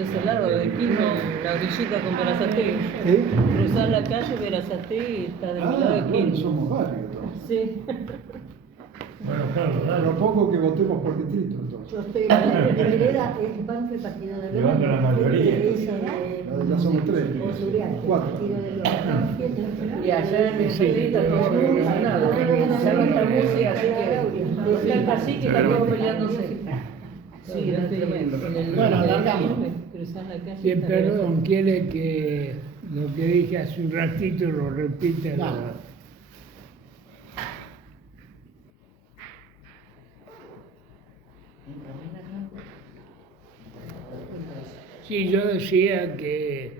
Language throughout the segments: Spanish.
de ese lado, de Quilmes, la orillita con Berazategui. ¿Sí? Cruzar la calle Berazategui y está del lado de Bueno, Quilmes. somos varios entonces. Sí. Bueno, Carlos, dale. Propongo que votemos por distrito entonces. Yo estoy en vereda, el Banco del Partido de Levanta la mayoría. Ya somos tres. Cuatro. Y allá en mi distrito todo relacionado. Se va esta música, así que está el cacique y está todo peleándose. Sí, es tremendo. Bueno, alargamos. Cruzar la calle. Bien, está perdón, quiere que lo que dije hace un ratito lo repita. Vamos. Sí, yo decía que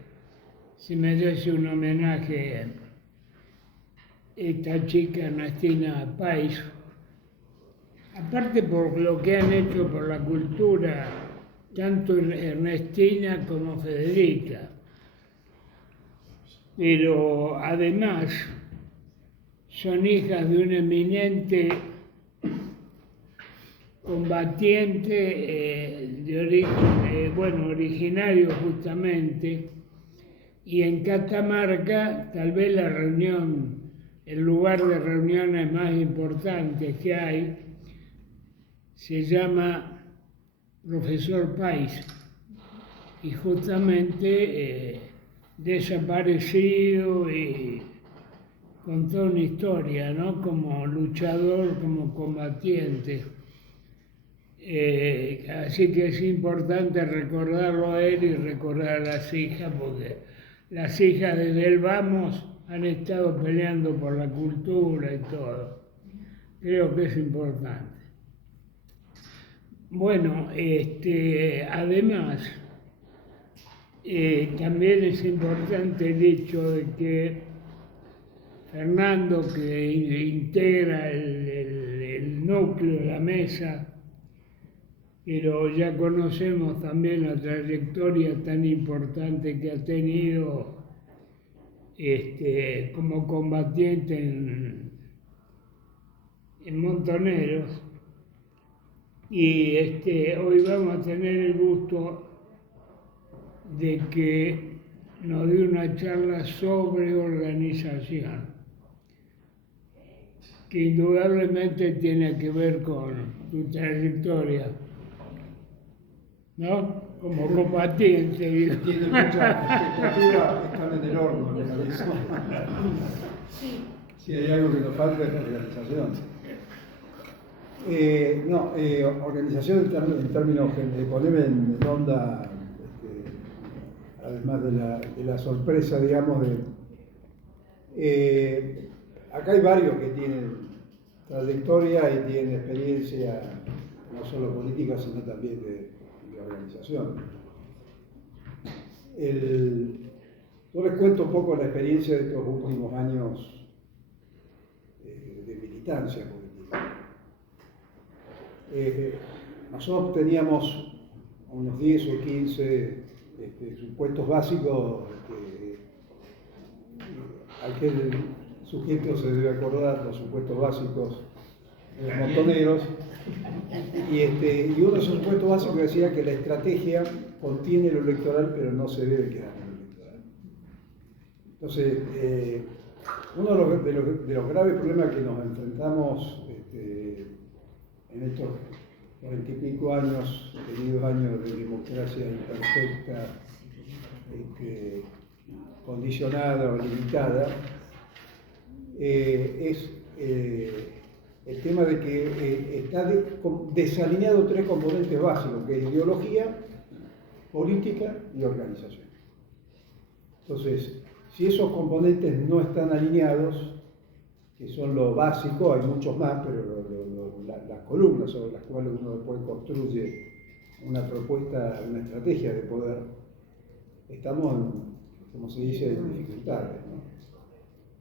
se merece un homenaje a esta chica Ernestina Pais, aparte por lo que han hecho por la cultura, tanto Ernestina como Federica, pero además son hijas de un eminente combatiente de origen, originario justamente, y en Catamarca tal vez la reunión, el lugar de reuniones más importante que hay, se llama Profesor Pais, y justamente desaparecido y con toda una historia, ¿no? Como luchador, como combatiente. Así que es importante recordarlo a él y recordar a las hijas, porque las hijas desde el Vamos han estado peleando por la cultura y todo. Creo que es importante. Bueno, además, también es importante el hecho de que Fernando, que integra el núcleo de la mesa, pero ya conocemos también la trayectoria tan importante que ha tenido como combatiente en Montoneros. Y hoy vamos a tener el gusto de que nos dé una charla sobre organización, que indudablemente tiene que ver con tu trayectoria, ¿no? Como combatiente, digo. Tiene mucha expectativa, están en el horno, me parece. Si hay algo que nos falta es la organización. Organización en términos de ponerme en onda, además de la sorpresa, digamos, acá hay varios que tienen trayectoria y tienen experiencia, no solo política, sino también de organización. Yo les cuento un poco la experiencia de estos últimos años de militancia política. Nosotros teníamos unos 10 o 15 supuestos básicos aquel sujeto se debe acordar los supuestos básicos de los montoneros, y uno de esos supuestos básicos decía que la estrategia contiene lo electoral, pero no se debe quedar en lo electoral. Entonces, uno de los graves problemas que nos enfrentamos en estos 40 y pico años, tenidos años de democracia imperfecta, condicionada o limitada, es el tema de que está desalineado tres componentes básicos, que es ideología, política y organización. Entonces, si esos componentes no están alineados, que son lo básico, hay muchos más, pero las columnas sobre las cuales uno después construye una propuesta, una estrategia de poder, estamos, como se dice, en dificultades, ¿no?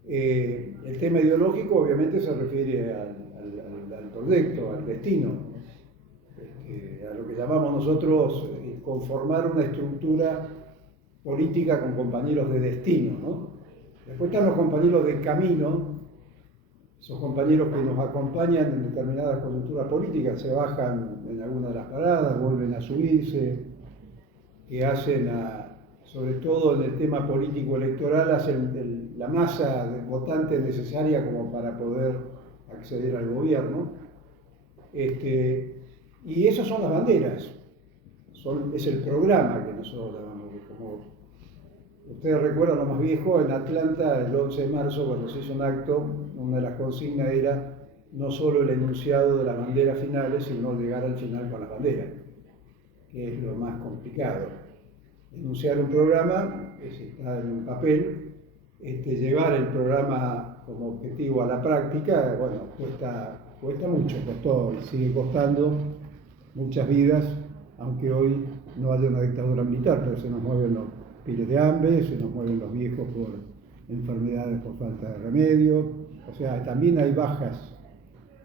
El tema ideológico obviamente se refiere al proyecto, al destino, a lo que llamamos nosotros conformar una estructura política con compañeros de destino, ¿no? Después están los compañeros de camino, esos compañeros que nos acompañan en determinadas coyunturas políticas, se bajan en alguna de las paradas, vuelven a subirse, que hacen, sobre todo en el tema político electoral, hacen la masa de votantes necesaria como para poder acceder al gobierno. Y esas son las banderas, es el programa que nosotros llamamos. Como ustedes recuerdan, lo más viejo, en Atlanta, el 11 de marzo, cuando se hizo un acto, una de las consignas era no solo el enunciado de las banderas finales, sino llegar al final con las banderas, que es lo más complicado. Enunciar un programa, está en un papel, llevar el programa como objetivo a la práctica, bueno, cuesta mucho, costó y sigue costando muchas vidas, aunque hoy no haya una dictadura militar, pero se nos mueven los pibes de hambre, se nos mueven los viejos por enfermedades por falta de remedio, o sea, también hay bajas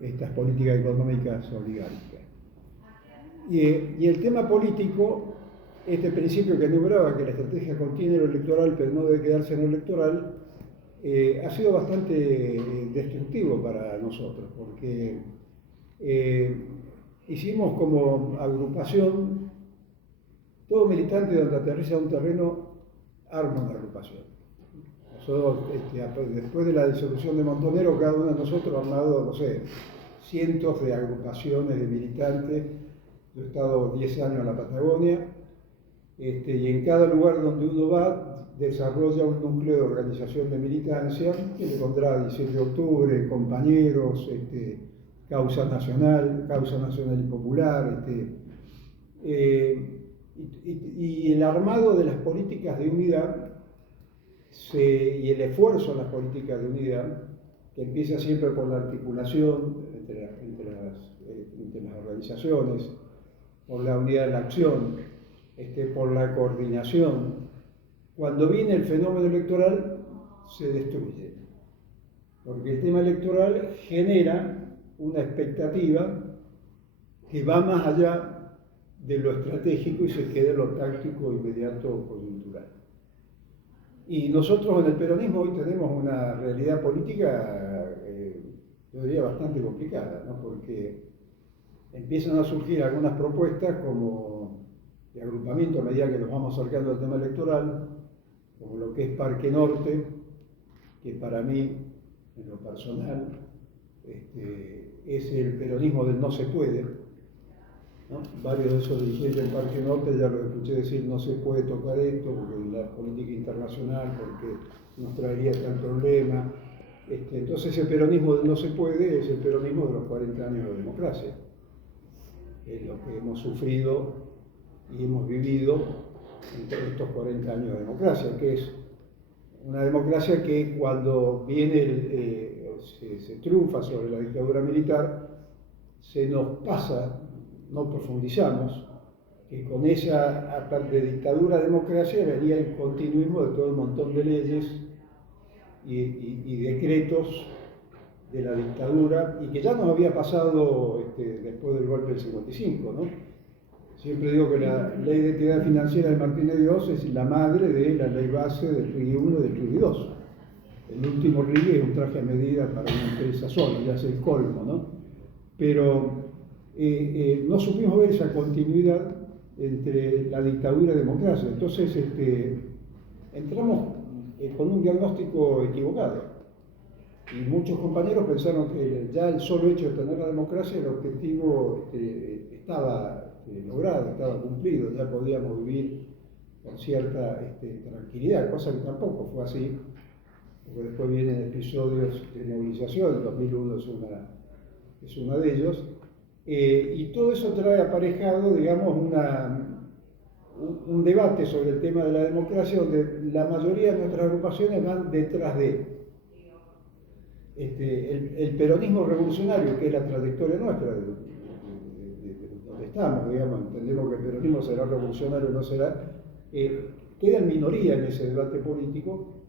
estas políticas económicas oligárquicas. Y el tema político, este principio que enumeraba, que la estrategia contiene lo electoral, pero no debe quedarse en lo electoral, ha sido bastante destructivo para nosotros, porque hicimos como agrupación, todo militante donde aterriza un terreno arma una agrupación. Nosotros, después de la disolución de Montonero, cada uno de nosotros ha armado, no sé, cientos de agrupaciones de militantes. Yo he estado 10 años en la Patagonia, y en cada lugar donde uno va desarrolla un núcleo de organización de militancia que le pondrá 17 de octubre, compañeros, causa nacional y popular, y el armado de las políticas de unidad y el esfuerzo en las políticas de unidad, que empieza siempre por la articulación entre las organizaciones, por la unidad de la acción, por la coordinación. Cuando viene el fenómeno electoral, se destruye, porque el tema electoral genera una expectativa que va más allá de lo estratégico y se queda en lo táctico, inmediato, coyuntural. Y nosotros en el peronismo hoy tenemos una realidad política, yo diría, bastante complicada, ¿no? Porque empiezan a surgir algunas propuestas como de agrupamiento a medida que nos vamos acercando al tema electoral, como lo que es Parque Norte, que para mí, en lo personal, es el peronismo del no se puede, ¿no? Varios de esos dirigentes del Parque Norte ya los escuché decir no se puede tocar esto porque la política internacional, porque nos traería tal problema. Entonces el peronismo del no se puede es el peronismo de los 40 años de democracia, es lo que hemos sufrido y hemos vivido en estos 40 años de democracia, que es una democracia que cuando viene se triunfa sobre la dictadura militar, se nos pasa, no profundizamos, que con esa aparte de dictadura a democracia venía el continuismo de todo un montón de leyes y decretos de la dictadura, y que ya nos había pasado después del golpe del 55, ¿no? Siempre digo que la ley de entidad financiera de Martínez Dios es la madre de la ley base del RIGI 1 y del RIGI 2. El último RIGI es un traje a medida para una empresa sola, ya es el colmo, ¿no? Pero no supimos ver esa continuidad entre la dictadura y la democracia. Entonces entramos con un diagnóstico equivocado. Y muchos compañeros pensaron que ya el solo hecho de tener la democracia, el objetivo estaba logrado, estaba cumplido, ya podíamos vivir con cierta tranquilidad, cosa que tampoco fue así, porque después vienen episodios de movilización, el 2001 es una de ellos, y todo eso trae aparejado, digamos, un debate sobre el tema de la democracia, donde la mayoría de nuestras agrupaciones van detrás de el peronismo revolucionario, que es la trayectoria nuestra, de donde estamos, digamos, entendemos que el peronismo será revolucionario o no será, queda en minoría en ese debate político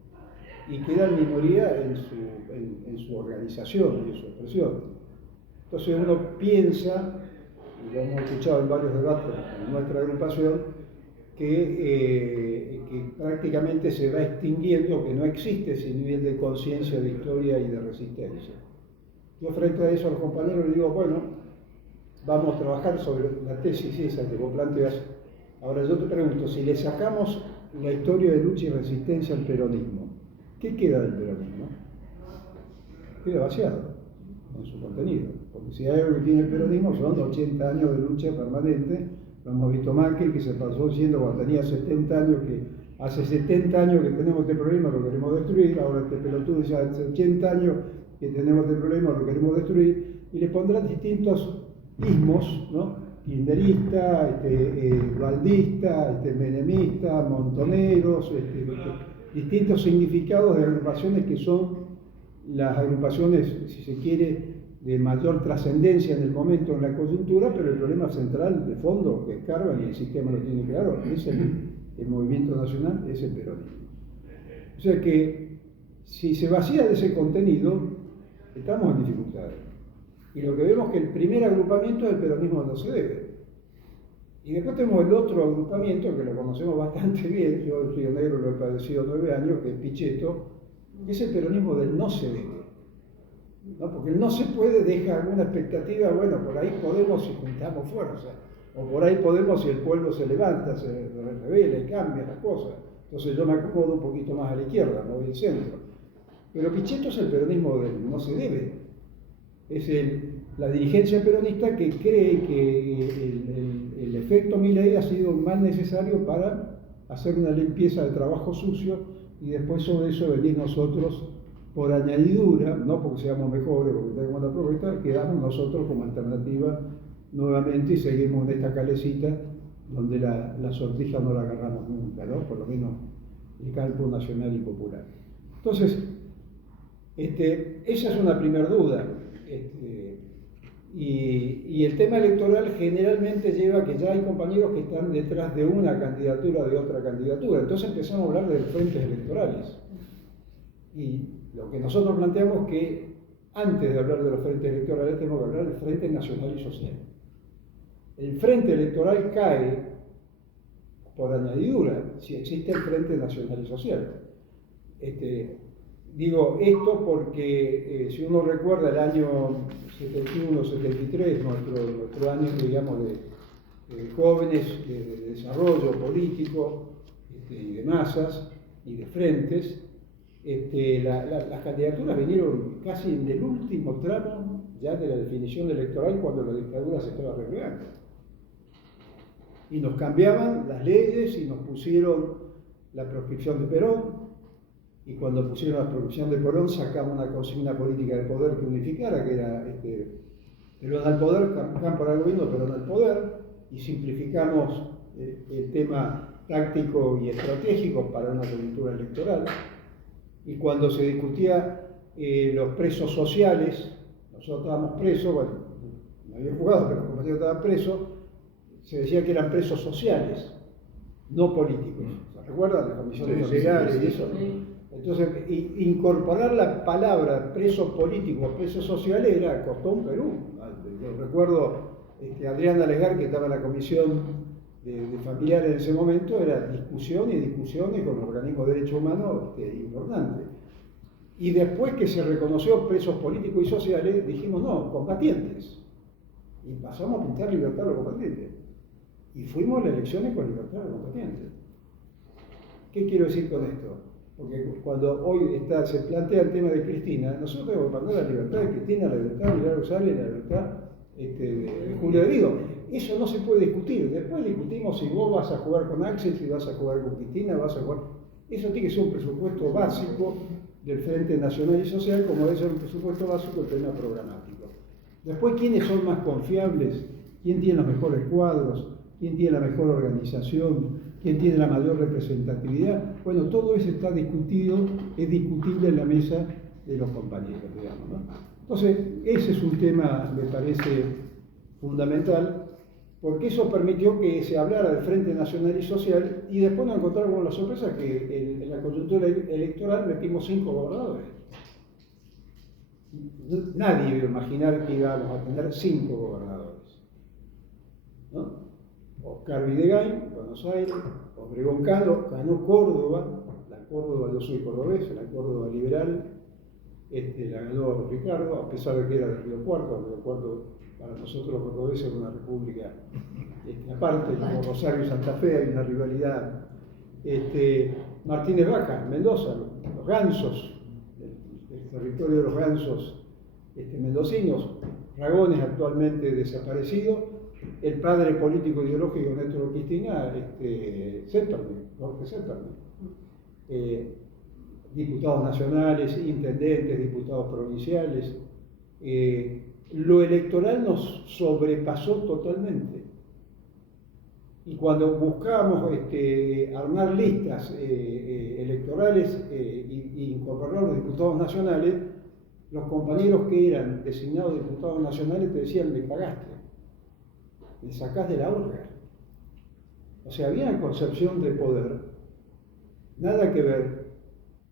y queda en minoría en su organización y en su expresión. Entonces uno piensa, y lo hemos escuchado en varios debates en nuestra agrupación, que prácticamente se va extinguiendo, que no existe ese nivel de conciencia, de historia y de resistencia. Yo frente a eso a los compañeros les digo, bueno, vamos a trabajar sobre la tesis esa que vos planteas, Ahora yo te pregunto, si le sacamos la historia de lucha y resistencia al peronismo, ¿qué queda del peronismo? Queda vaciado en su contenido. Porque si hay algo que tiene el peronismo son 80 años de lucha permanente. Lo hemos visto Macri, que se pasó diciendo cuando tenía 70 años que hace 70 años que tenemos este problema, lo queremos destruir. Ahora este pelotudo dice hace 80 años que tenemos este problema, lo queremos destruir. Y le pondrán distintos ismos, ¿no? Kirchnerista, valdista, menemista, montoneros, distintos significados de agrupaciones que son las agrupaciones, si se quiere, de mayor trascendencia en el momento, en la coyuntura, pero el problema central de fondo que escarba y el sistema lo tiene claro, es el movimiento nacional, es el peronismo. O sea que si se vacía de ese contenido, estamos en dificultades. Y lo que vemos es que el primer agrupamiento del peronismo no se debe. Y después tenemos el otro agrupamiento, que lo conocemos bastante bien, yo en Río Negro lo he padecido 9 años, que es Pichetto, que es el peronismo del no se debe. ¿No? Porque el no se puede deja alguna expectativa, bueno, por ahí podemos si juntamos fuerza, o por ahí podemos si el pueblo se levanta, se revela y cambia las cosas. Entonces yo me acomodo un poquito más a la izquierda, no voy al centro. Pero Pichetto es el peronismo del no se debe. Es la dirigencia peronista que cree que el efecto Milei ha sido un mal necesario para hacer una limpieza de trabajo sucio y después sobre eso venir nosotros por añadidura, no porque seamos mejores, porque tenemos la propuesta, quedamos nosotros como alternativa nuevamente y seguimos en esta calecita donde la sortija no la agarramos nunca, ¿no? Por lo menos el campo nacional y popular. Entonces, esa es una primera duda. Y el tema electoral generalmente lleva a que ya hay compañeros que están detrás de una candidatura, de otra candidatura. Entonces empezamos a hablar de frentes electorales. Y lo que nosotros planteamos es que antes de hablar de los frentes electorales tenemos que hablar del Frente Nacional y Social. El Frente Electoral cae por añadidura si existe el Frente Nacional y Social. Digo esto porque si uno recuerda el año 71-73, nuestro año, digamos, de jóvenes, de desarrollo político y de masas y de frentes, las candidaturas vinieron casi en el último tramo ya de la definición electoral cuando la dictadura se estaba arreglando. Y nos cambiaban las leyes y nos pusieron la proscripción de Perón. Y cuando pusieron la proscripción de Perón sacaban una consigna política de poder que unificara, que era Perón al poder, Cámpora al gobierno, Perón al poder, y simplificamos el tema táctico y estratégico para una coyuntura electoral. Y cuando se discutía los presos sociales, nosotros estábamos presos, bueno, no había jugado, pero los compañeros estaban presos, se decía que eran presos sociales, no políticos. ¿Se recuerdan? Las comisiones legales y eso. Entonces, incorporar la palabra preso político, preso social costó un Perú. Yo recuerdo Adriana Legar, que estaba en la comisión de familiares en ese momento, era discusión y discusiones con organismos de derechos humanos importantes. Y después que se reconoció presos políticos y sociales, dijimos no, combatientes. Y pasamos a pintar libertad a los combatientes. Y fuimos a las elecciones con libertad a los combatientes. ¿Qué quiero decir con esto? Porque cuando hoy se plantea el tema de Cristina, nosotros tenemos que plantear la libertad de Cristina, la libertad de Milagro Sales, la libertad de Julio de Vido. Eso no se puede discutir. Después discutimos si vos vas a jugar con Axel, si vas a jugar con Cristina, vas a jugar... Eso tiene que ser un presupuesto básico del Frente Nacional y Social, como debe ser un presupuesto básico del tema programático. Después, ¿quiénes son más confiables? ¿Quién tiene los mejores cuadros? ¿Quién tiene la mejor organización? ¿Quién tiene la mayor representatividad? Bueno, todo eso está discutido, es discutible en la mesa de los compañeros, digamos, ¿no? Entonces, ese es un tema, me parece, fundamental, porque eso permitió que se hablara del Frente Nacional y Social y después nos encontramos con la sorpresa que en la coyuntura electoral metimos 5 gobernadores. Nadie iba a imaginar que íbamos a tener 5 gobernadores, ¿no? Oscar Videgain, Buenos Aires, Obregón ganó Córdoba, la Córdoba, yo soy cordobés, la Córdoba liberal, la ganó Ricardo, a pesar de que era de Río Cuarto. Río Cuarto para nosotros los cordobeses era una república aparte, como Rosario y Santa Fe hay una rivalidad. Martínez Vaca, Mendoza, los gansos, el territorio de los gansos mendocinos, Ragones actualmente desaparecido, el padre político ideológico Néstor Cristina, Jorge Sepperman, diputados nacionales, intendentes, diputados provinciales. Lo electoral nos sobrepasó totalmente. Y cuando buscábamos armar listas electorales y incorporar los diputados nacionales, los compañeros que eran designados diputados nacionales te decían: me cagaste, me sacás de la horca. O sea, había una concepción de poder, nada que ver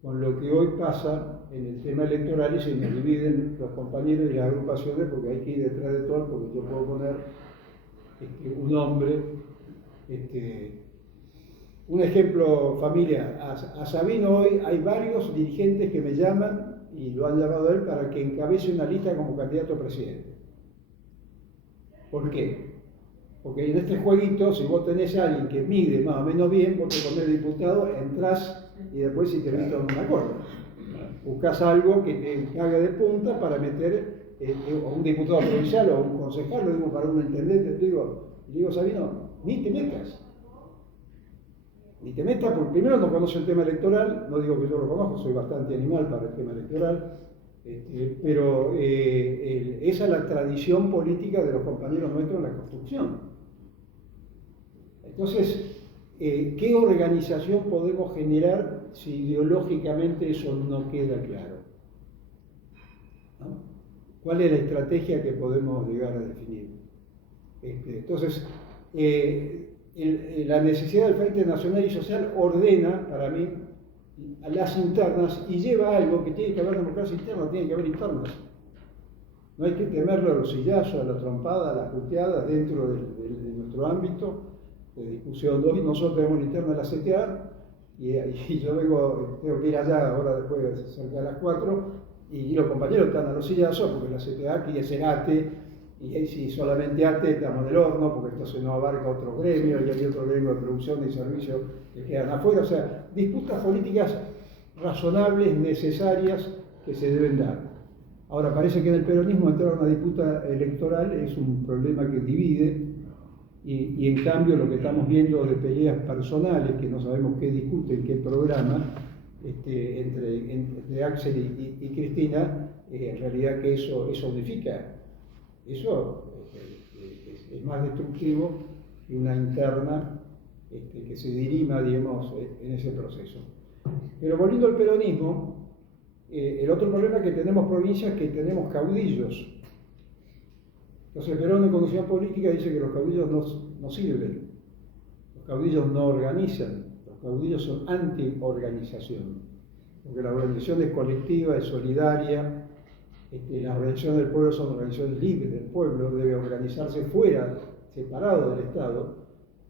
con lo que hoy pasa en el tema electoral, y se nos dividen los compañeros y las agrupaciones porque hay que ir detrás de todo, porque yo puedo poner un nombre. Un ejemplo familiar, a Sabino hoy hay varios dirigentes que me llaman, y lo han llamado a él, para que encabece una lista como candidato a presidente. ¿Por qué? Porque en este jueguito, si vos tenés a alguien que mide más o menos bien, vos te ponés diputado, entrás y después si te invitan a un acuerdo. Buscás algo que te haga de punta para meter a un diputado provincial o a un concejal, lo digo para un intendente, digo, Sabino, ni te metas. Ni te metas, porque primero no conoce el tema electoral, no digo que yo lo conozco, soy bastante animal para el tema electoral, pero esa es la tradición política de los compañeros nuestros en la construcción. Entonces, ¿qué organización podemos generar si ideológicamente eso no queda claro? ¿No? ¿Cuál es la estrategia que podemos llegar a definir? Entonces, la necesidad del Frente Nacional y Social ordena, para mí, las internas y lleva algo que tiene que haber democracia interna, tiene que haber internas. No hay que temerle a los sillazos, a la trompada, a las puteadas dentro de nuestro ámbito de discusión. Hoy nosotros tenemos la interna de la CTA y yo tengo que ir allá ahora después cerca de las 4 y los compañeros están a los sillazos porque la CTA aquí es el ATE. Y si solamente ATE estamos del horno, porque entonces no abarca otro gremio, y hay otro gremio de producción y servicios que quedan afuera. O sea, disputas políticas razonables, necesarias, que se deben dar. Ahora, parece que en el peronismo entrar a una disputa electoral es un problema que divide, y en cambio lo que estamos viendo de peleas personales, que no sabemos qué discuten, qué programa, entre Axel y Cristina, en realidad que eso unifica. Eso es más destructivo que una interna que se dirima, digamos, en ese proceso. Pero volviendo al peronismo, el otro problema es que tenemos provincias que tenemos caudillos. Entonces Perón en Conducción Política dice que los caudillos no sirven, los caudillos no organizan, los caudillos son anti-organización, porque la organización es colectiva, es solidaria. Las organizaciones del pueblo son organizaciones libres del pueblo, debe organizarse fuera, separado del Estado,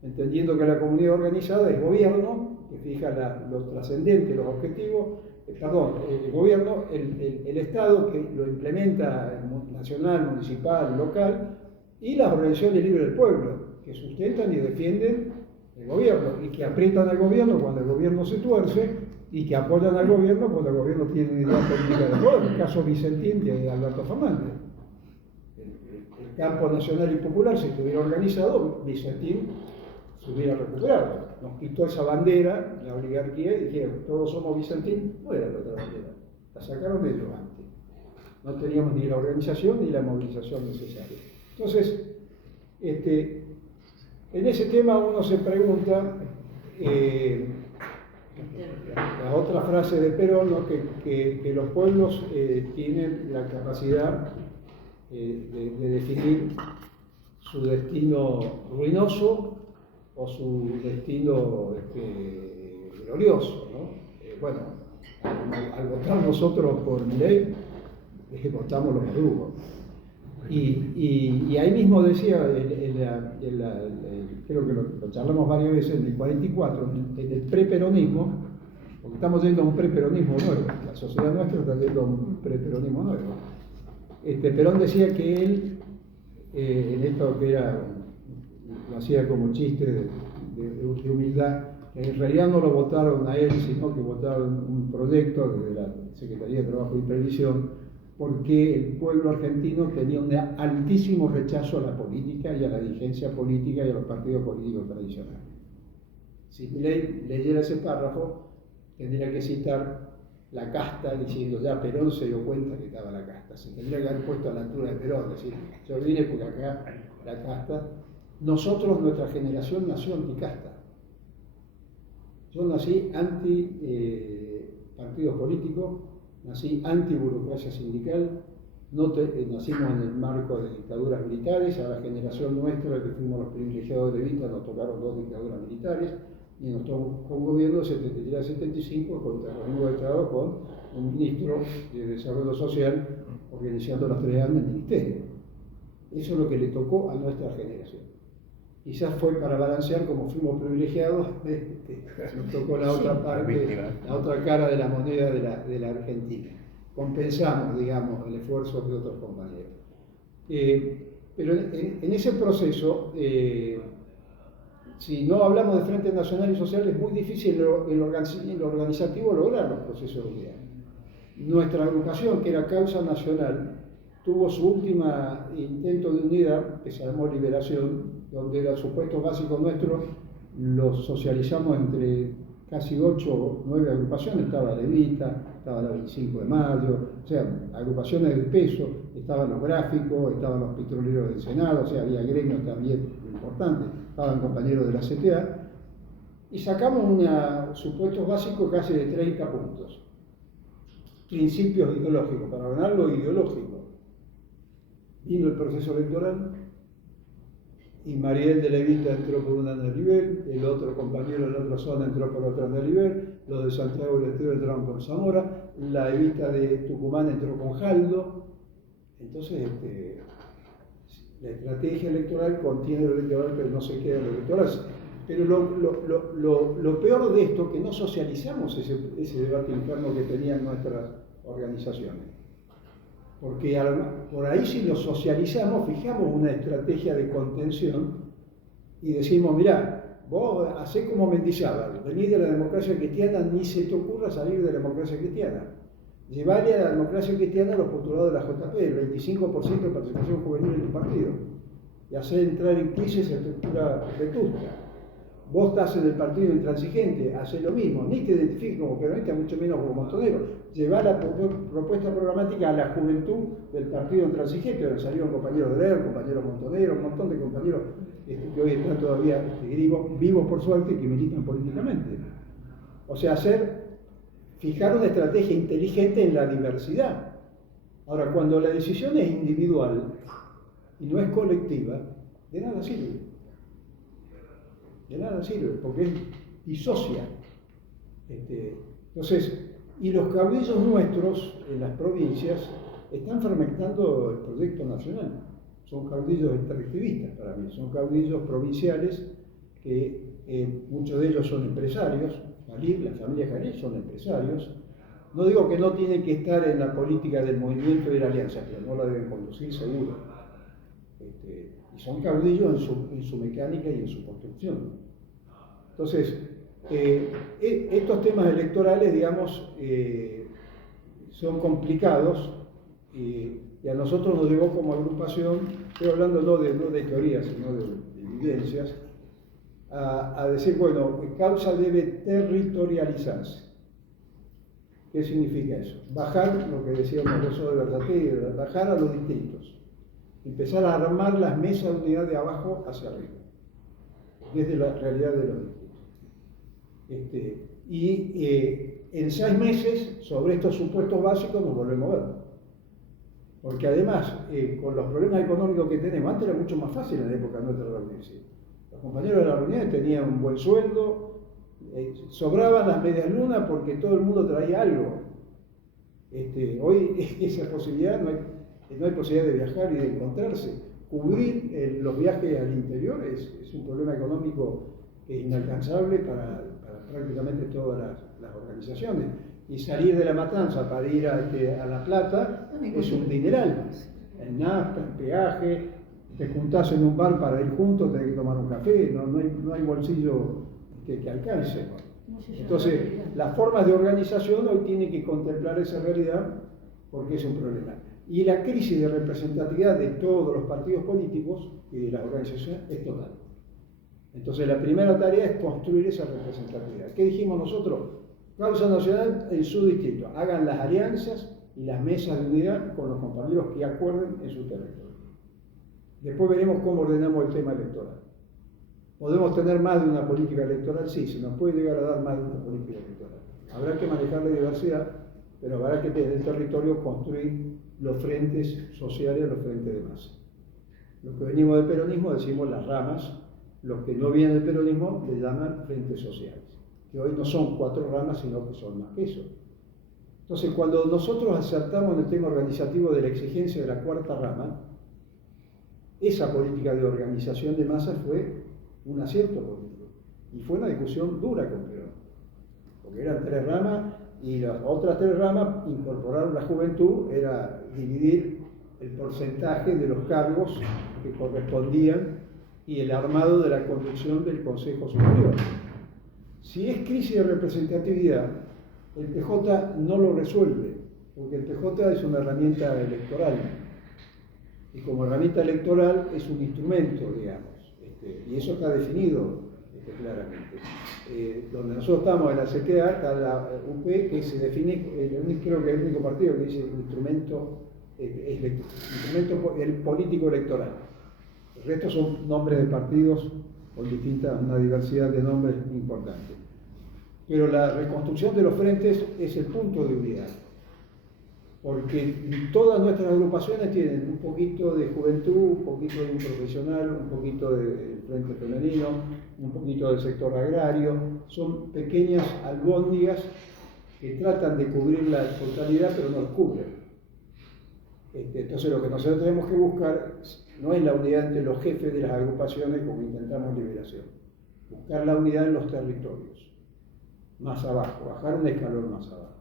entendiendo que la comunidad organizada es gobierno, que fija lo trascendente, los objetivos, el gobierno, el Estado que lo implementa nacional, municipal, local, y las organizaciones libres del pueblo, que sustentan y defienden el gobierno, y que aprietan al gobierno cuando el gobierno se tuerce, y que apoyan al gobierno cuando el gobierno tiene una idea política de poder. El caso Vicentín de Alberto Fernández. El campo nacional y popular, si estuviera organizado, Vicentín se hubiera recuperado. Nos quitó esa bandera, la oligarquía, y dijeron, todos somos Vicentín, no era la otra bandera. La sacaron ellos antes. No teníamos ni la organización ni la movilización necesaria. Entonces, en ese tema uno se pregunta, la otra frase de Perón, ¿no? que los pueblos tienen la capacidad de definir su destino ruinoso o su destino glorioso, ¿no? Bueno, al votar nosotros por Milei, votamos los verdugos. Y ahí mismo decía, creo que lo charlamos varias veces, en el 44, en el preperonismo, porque estamos yendo a un preperonismo nuevo, la sociedad nuestra está yendo a un preperonismo nuevo. Perón decía que él, en esto que era lo hacía como chiste de humildad, que en realidad no lo votaron a él, sino que votaron un proyecto desde la Secretaría de Trabajo y Previsión, porque el pueblo argentino tenía un altísimo rechazo a la política y a la dirigencia política y a los partidos políticos tradicionales. Si Milei leyera ese párrafo, tendría que citar la casta diciendo, ya Perón se dio cuenta que estaba la casta. Se tendría que haber puesto a la altura de Perón, decir, yo vine porque acá la casta. Nosotros, nuestra generación, nació anticasta. Yo nací anti-partidos políticos, nací anti-burocracia sindical, nacimos en el marco de dictaduras militares. A la generación nuestra, que fuimos los privilegiados de Evita, nos tocaron 2 dictaduras militares, y nos tocó un gobierno de 73 a 75 contra el Domingo de Estado, con un ministro de Desarrollo Social organizando las tareas del ministerio. Eso es lo que le tocó a nuestra generación. Quizás fue para balancear, como fuimos privilegiados, nos tocó la otra parte, la otra cara de la moneda de la Argentina. Compensamos, digamos, el esfuerzo de otros compañeros. Pero en ese proceso, si no hablamos de Frente Nacional y Social, es muy difícil en lo organizativo lograr los procesos de unidad. Nuestra agrupación, que era Causa Nacional, tuvo su último intento de unidad, que se llamó Liberación, donde los supuestos básicos nuestros los socializamos entre casi 8 o 9 agrupaciones. Estaba Levita, estaba la 25 de Mayo, o sea, agrupaciones de peso, estaban los gráficos, estaban los petroleros del Senado, o sea, había gremios también importantes, estaban compañeros de la CTA, y sacamos supuestos básicos casi de 30 puntos. Principios ideológicos, para ganar lo ideológico. Vino el proceso electoral y Mariel de Levita entró por un andarivel, el otro compañero de la otra zona entró por otro andarivel, los de Santiago del Estero entraron por Zamora, la Evita de Tucumán entró con Jaldo. Entonces, la estrategia electoral contiene lo electoral, pero no se queda en lo electoral. Pero lo peor de esto es que no socializamos ese debate interno que tenían nuestras organizaciones. Porque por ahí, si lo socializamos, fijamos una estrategia de contención y decimos, mirá, vos hacés como Mendizábal, venís de la democracia cristiana, ni se te ocurra salir de la democracia cristiana. Llevarle a la democracia cristiana a los postulados de la JP, el 25% de participación juvenil en tu partido, y hacer entrar en crisis esa estructura vetusta. Vos estás en el partido intransigente, hacés lo mismo, ni te identifiques como peronista, mucho menos como montonero. Llevar la propuesta programática a la juventud del partido intransigente, donde salieron compañeros de Leer, compañeros montoneros, un montón de compañeros que hoy están todavía vivos por suerte y que militan políticamente. O sea, fijar una estrategia inteligente en la diversidad. Ahora, cuando la decisión es individual y no es colectiva, de nada sirve. De nada sirve, porque disocia. Entonces, y los caudillos nuestros en las provincias están fragmentando el proyecto nacional. Son caudillos extractivistas para mí, son caudillos provinciales que muchos de ellos son empresarios. La familia Jalil son empresarios. No digo que no tienen que estar en la política del movimiento y de la alianza, pero no la deben conducir seguro. Y son caudillos en su mecánica y en su construcción. Entonces, estos temas electorales, digamos, son complicados y a nosotros nos llevó como agrupación, estoy hablando no de teorías, sino de evidencias, a decir, bueno, Causa debe territorializarse. ¿Qué significa eso? Bajar, lo que decía el profesor de Verdategui, bajar a los distritos. Empezar a armar las mesas de unidad de abajo hacia arriba, desde la realidad de los distritos. En 6 meses, sobre estos supuestos básicos, nos volvemos a ver. Porque además, con los problemas económicos que tenemos, antes era mucho más fácil en la época nuestra de la universidad. Los compañeros de la reunión tenían un buen sueldo, sobraban las medias lunas porque todo el mundo traía algo. Hoy esa posibilidad no hay posibilidad de viajar y de encontrarse. Cubrir los viajes al interior es un problema económico inalcanzable para prácticamente todas las organizaciones. Y salir de La Matanza para ir a La Plata es un dineral. En nafta, en peaje, te juntás en un bar para ir juntos, tenés que tomar un café, no hay bolsillo que alcance. Entonces, las formas de organización hoy tienen que contemplar esa realidad porque es un problema. Y la crisis de representatividad de todos los partidos políticos y de las organizaciones es total. Entonces, la primera tarea es construir esa representatividad. ¿Qué dijimos nosotros? Causa Nacional en su distrito. Hagan las alianzas y las mesas de unidad con los compañeros que acuerden en su territorio. Después veremos cómo ordenamos el tema electoral. ¿Podemos tener más de una política electoral? Sí, se nos puede llegar a dar más de una política electoral. Habrá que manejar la diversidad, pero habrá que desde el territorio construir los frentes sociales, los frentes de masa. Los que venimos del peronismo decimos las ramas, los que no vienen del peronismo le llaman frentes sociales, que hoy no son 4 ramas, sino que son más que eso. Entonces, cuando nosotros acertamos en el tema organizativo de la exigencia de la 4ª rama, esa política de organización de masas fue un acierto político. Y fue una discusión dura con Perón, porque eran 3 ramas y las otras 3 ramas incorporaron la juventud, era dividir el porcentaje de los cargos que correspondían y el armado de la conducción del Consejo Superior. Si es crisis de representatividad, el PJ no lo resuelve, porque el PJ es una herramienta electoral. Y como herramienta electoral es un instrumento, digamos, y eso está definido claramente. Donde nosotros estamos en la CTA, está la UP, que se define, creo que es el único partido que dice instrumento político electoral. El resto son nombres de partidos con una diversidad de nombres importante. Pero la reconstrucción de los frentes es el punto de unidad. Porque todas nuestras agrupaciones tienen un poquito de juventud, un poquito de un profesional, un poquito del frente femenino, un poquito del sector agrario. Son pequeñas albóndigas que tratan de cubrir la totalidad, pero no lo cubren. Entonces lo que nosotros tenemos que buscar no es la unidad entre los jefes de las agrupaciones como intentamos en Liberación. Buscar la unidad en los territorios, más abajo, bajar un escalón más abajo.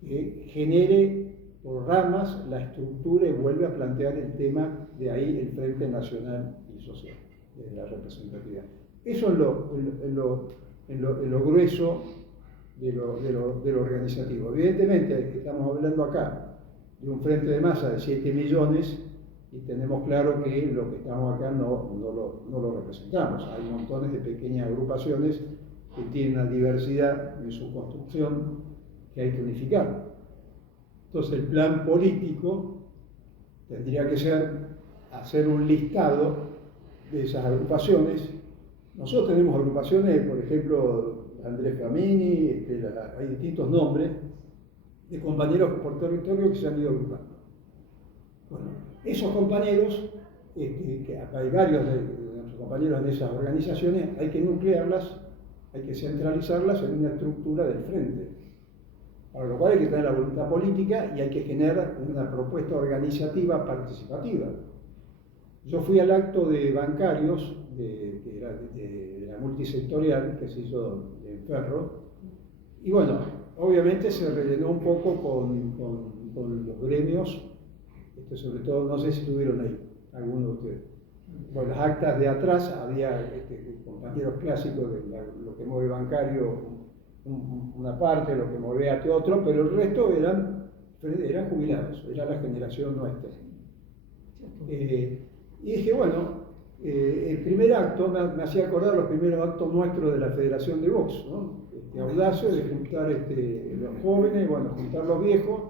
Que genere por ramas la estructura y vuelve a plantear el tema de ahí el Frente Nacional y Social, de la representatividad. Eso es lo grueso de lo organizativo. Evidentemente, estamos hablando acá de un frente de masa de 7 millones y tenemos claro que lo que estamos acá no lo representamos. Hay montones de pequeñas agrupaciones que tienen una diversidad en su construcción que hay que unificar. Entonces el plan político tendría que ser hacer un listado de esas agrupaciones. Nosotros tenemos agrupaciones, por ejemplo, Andrés Camini, hay distintos nombres de compañeros por territorio que se han ido agrupando. Bueno, esos compañeros, que hay varios de nuestros compañeros en esas organizaciones, hay que nuclearlas, hay que centralizarlas en una estructura del frente. Para lo cual hay que tener la voluntad política y hay que generar una propuesta organizativa participativa. Yo fui al acto de bancarios de la multisectorial que se hizo en Ferro y bueno, obviamente se rellenó un poco con los gremios, sobre todo, no sé si estuvieron ahí, algunos de ustedes. Bueno, las actas de atrás había compañeros clásicos de lo que mueve bancario, una parte, lo que movía que otro, pero el resto eran jubilados, era la generación nuestra. Y dije, bueno, el primer acto me hacía acordar los primeros actos nuestros de la Federación de Box, ¿no? Audacio de juntar los jóvenes, bueno, juntar los viejos,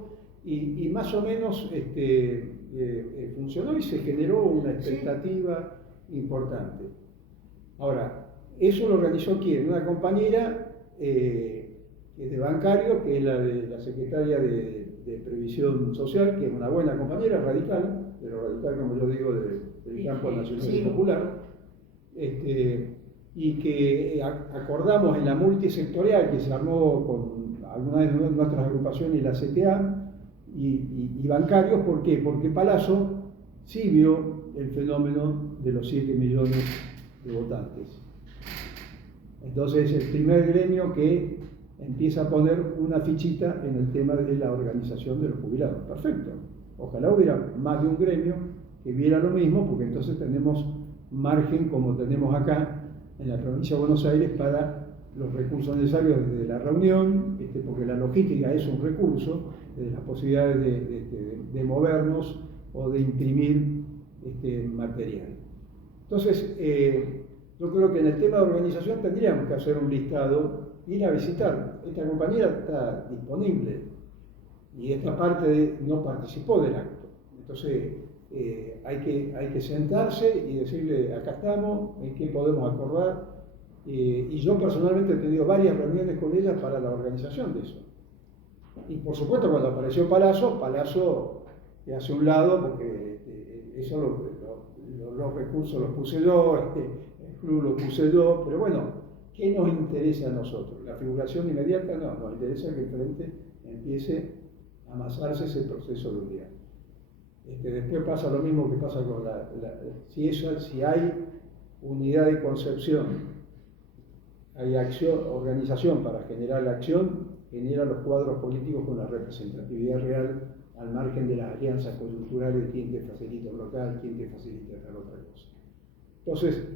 y más o menos funcionó y se generó una expectativa importante. Ahora, eso lo organizó ¿quién? Una compañera de bancario, que es la secretaria de Previsión Social, que es una buena compañera, radical, pero radical, como yo digo, del campo nacional y popular, y que acordamos en la multisectorial que se armó con algunas de nuestras agrupaciones y la CTA y bancarios. ¿Por qué? Porque Palazzo sí vio el fenómeno de los 7 millones de votantes. Entonces es el primer gremio que empieza a poner una fichita en el tema de la organización de los jubilados. Perfecto. Ojalá hubiera más de un gremio que viera lo mismo, porque entonces tenemos margen, como tenemos acá en la provincia de Buenos Aires, para los recursos necesarios desde la reunión, porque la logística es un recurso, desde las posibilidades de movernos o de imprimir material. Entonces, yo creo que en el tema de organización tendríamos que hacer un listado, ir a visitar. Esta compañera está disponible y esta parte no participó del acto. Entonces, hay que sentarse y decirle, acá estamos, en qué podemos acordar. Y yo personalmente he tenido varias reuniones con ella para la organización de eso. Y por supuesto, cuando apareció Palazzo que hace un lado, porque eso los recursos los puse yo, el club lo puse yo, pero bueno, ¿qué nos interesa a nosotros? La figuración inmediata no, nos interesa que el frente empiece a amasarse ese proceso de unidad. Después pasa lo mismo que pasa con si hay unidad de concepción, hay acción, organización para generar la acción, genera los cuadros políticos con la representatividad real al margen de las alianzas coyunturales, quién te facilita el local, quién te facilita tal otra cosa. Entonces,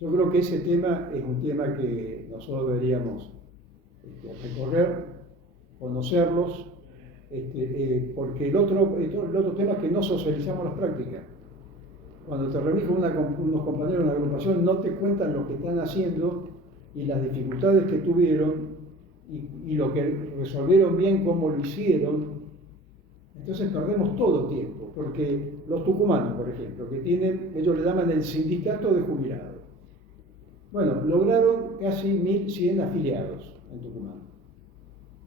yo creo que ese tema es un tema que nosotros deberíamos recorrer, conocerlos, porque el otro tema es que no socializamos las prácticas. Cuando te reunís con unos compañeros de una agrupación, no te cuentan lo que están haciendo y las dificultades que tuvieron y lo que resolvieron bien, cómo lo hicieron. Entonces perdemos todo tiempo, porque los tucumanos, por ejemplo, que tienen, ellos le llaman el sindicato de jubilados. Bueno, lograron casi 1.100 afiliados en Tucumán.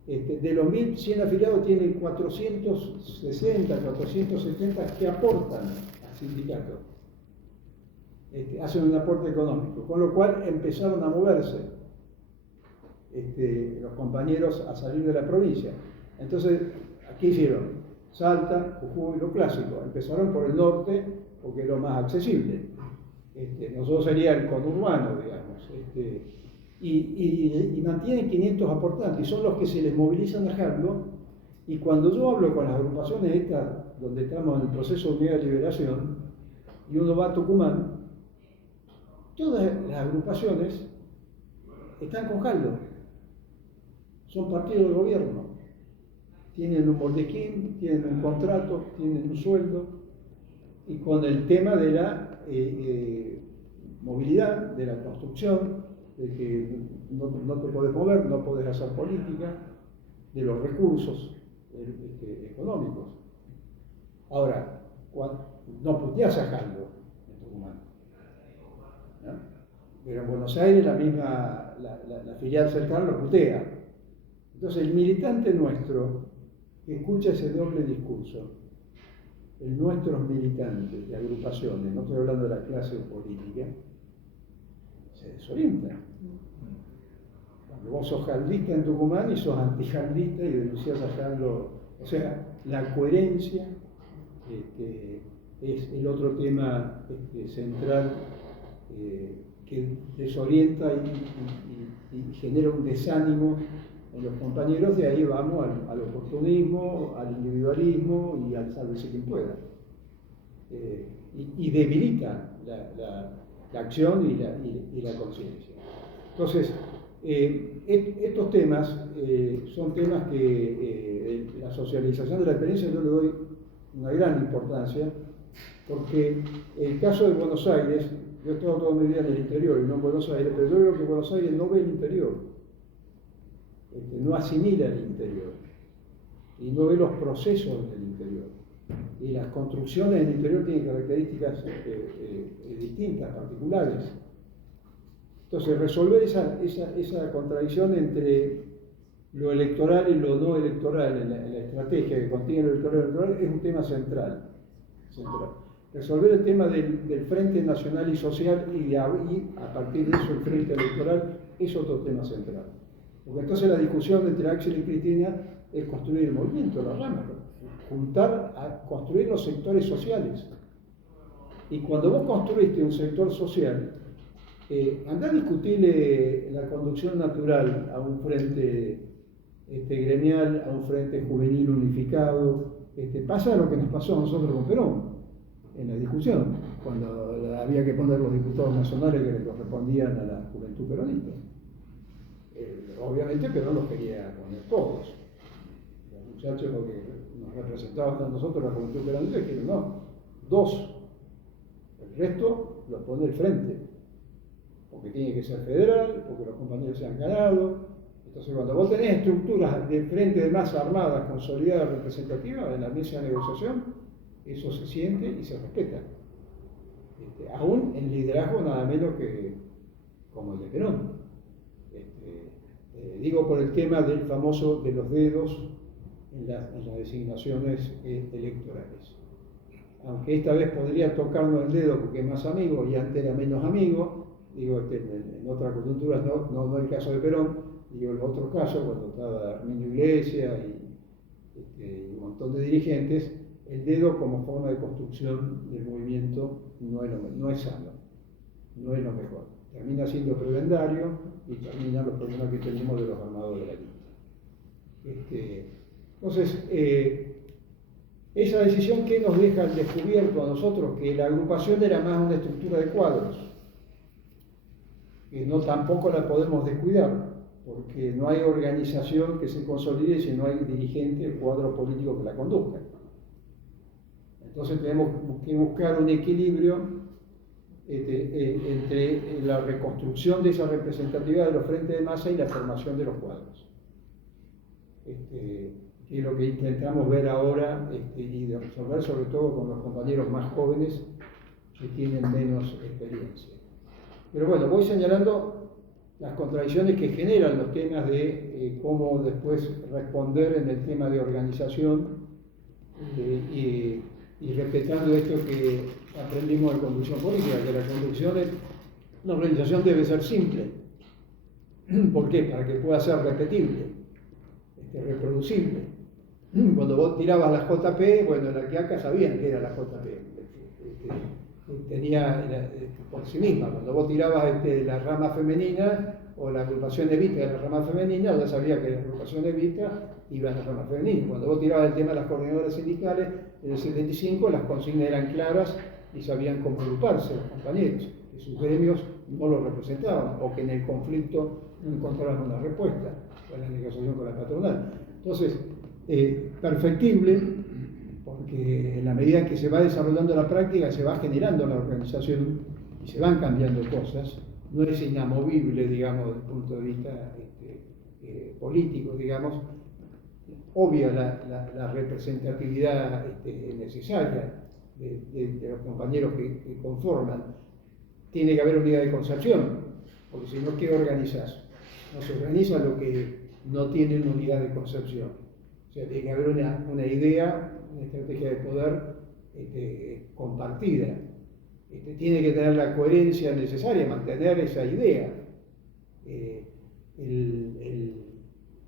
De los 1.100 afiliados tienen 460, 470 que aportan al sindicato. Hacen un aporte económico, con lo cual empezaron a moverse los compañeros a salir de la provincia. Entonces, ¿qué hicieron? Salta, Jujuy, lo clásico. Empezaron por el norte porque es lo más accesible. Nosotros sería el conurbano, digamos. Y mantienen 500 aportantes, y son los que se les movilizan a Jandro. Y cuando yo hablo con las agrupaciones estas, donde estamos en el proceso de unidad de liberación, y uno va a Tucumán, todas las agrupaciones están con Jaldo, son partidos del gobierno, tienen un boletín, tienen un contrato, tienen un sueldo, y con el tema de la movilidad, de la construcción, de que no te podés mover, no podés hacer política, de los recursos económicos. Ahora, no puteás a Jaldo en Tucumán, ¿no? Pero en Buenos Aires la filial cercana lo putea. Entonces el militante nuestro que escucha ese doble discurso, nuestros militantes de agrupaciones, no estoy hablando de la clase política, se desorienta. Cuando vos sos jaldista en Tucumán y sos antijaldista y denunciás a Jaldo, o sea, la coherencia es el otro tema central que desorienta y genera un desánimo en los compañeros. De ahí vamos al oportunismo, al individualismo y al sálvese quien pueda. Y debilita la acción y la conciencia. Entonces, estos temas son temas que la socialización de la experiencia yo le doy una gran importancia, porque el caso de Buenos Aires, yo he estado toda mi vida en el interior y no en Buenos Aires, pero yo veo que Buenos Aires no ve el interior, no asimila el interior y no ve los procesos del interior. Y las construcciones del interior tienen características distintas, particulares. Entonces, resolver esa contradicción entre lo electoral y lo no electoral en la estrategia que contiene lo electoral es un tema central. Resolver el tema del Frente Nacional y Social y a partir de eso el Frente Electoral es otro tema central. Porque entonces la discusión entre Axel y Cristina es construir el movimiento, la rama, juntar a construir los sectores sociales. Y cuando vos construiste un sector social, andá a discutirle la conducción natural a un frente gremial, a un frente juvenil unificado. Pasa lo que nos pasó a nosotros con Perón. en la discusión, cuando había que poner los diputados nacionales que le correspondían a la juventud peronista. Obviamente Perón los quería poner todos. Los muchachos que nos representaban a nosotros, la juventud peronista, dijeron no, 2. El resto los pone el frente, porque tiene que ser federal, porque los compañeros se han ganado. Entonces, cuando vos tenés estructuras de frente de masa armadas, consolidadas, representativas en la mesa de negociación, eso se siente y se respeta. Aún en liderazgo nada menos que como el de Perón. Digo por el tema del famoso de los dedos en las designaciones electorales. Aunque esta vez podría tocarnos el dedo porque es más amigo y antes era menos amigo, digo, en otras coyunturas no el caso de Perón, digo, en otros casos, cuando estaba Arminio Iglesias y un montón de dirigentes, el dedo como forma de construcción del movimiento no es sano, no es lo mejor. Termina siendo prebendario y terminan los problemas que tenemos de los armados de la lista. Entonces, esa decisión que nos deja al descubierto a nosotros, que la agrupación era más una estructura de cuadros, que no tampoco la podemos descuidar, porque no hay organización que se consolide si no hay dirigente o cuadro político que la conduzca. Entonces tenemos que buscar un equilibrio entre la reconstrucción de esa representatividad de los frentes de masa y la formación de los cuadros. Que es lo que intentamos ver ahora y de resolver sobre todo con los compañeros más jóvenes que tienen menos experiencia. Pero bueno, voy señalando las contradicciones que generan los temas de cómo después responder en el tema de organización y respetando esto que aprendimos de conducción política, que la organización debe ser simple. ¿Por qué? Para que pueda ser repetible, reproducible. Cuando vos tirabas la JP, bueno, la Quiaca sabían que era la JP. Tenía por sí misma. Cuando vos tirabas la rama femenina o la agrupación Evita de la rama femenina, ya sabía que la agrupación Evita iba a la rama femenina. Cuando vos tirabas el tema de las coordinadoras sindicales, en el 75 las consignas eran claras y sabían cómo agruparse los compañeros, que sus gremios no los representaban o que en el conflicto no encontraban una respuesta, o en la negociación con la patronal. Entonces, perfectible, porque en la medida que se va desarrollando la práctica, se va generando la organización y se van cambiando cosas, no es inamovible, digamos, desde el punto de vista político, digamos, obvia la representatividad necesaria de los compañeros que conforman. Tiene que haber unidad de concepción, porque si no, ¿qué organizas? No se organiza lo que no tiene una unidad de concepción. O sea, tiene que haber una idea, una estrategia de poder compartida. Tiene que tener la coherencia necesaria, mantener esa idea.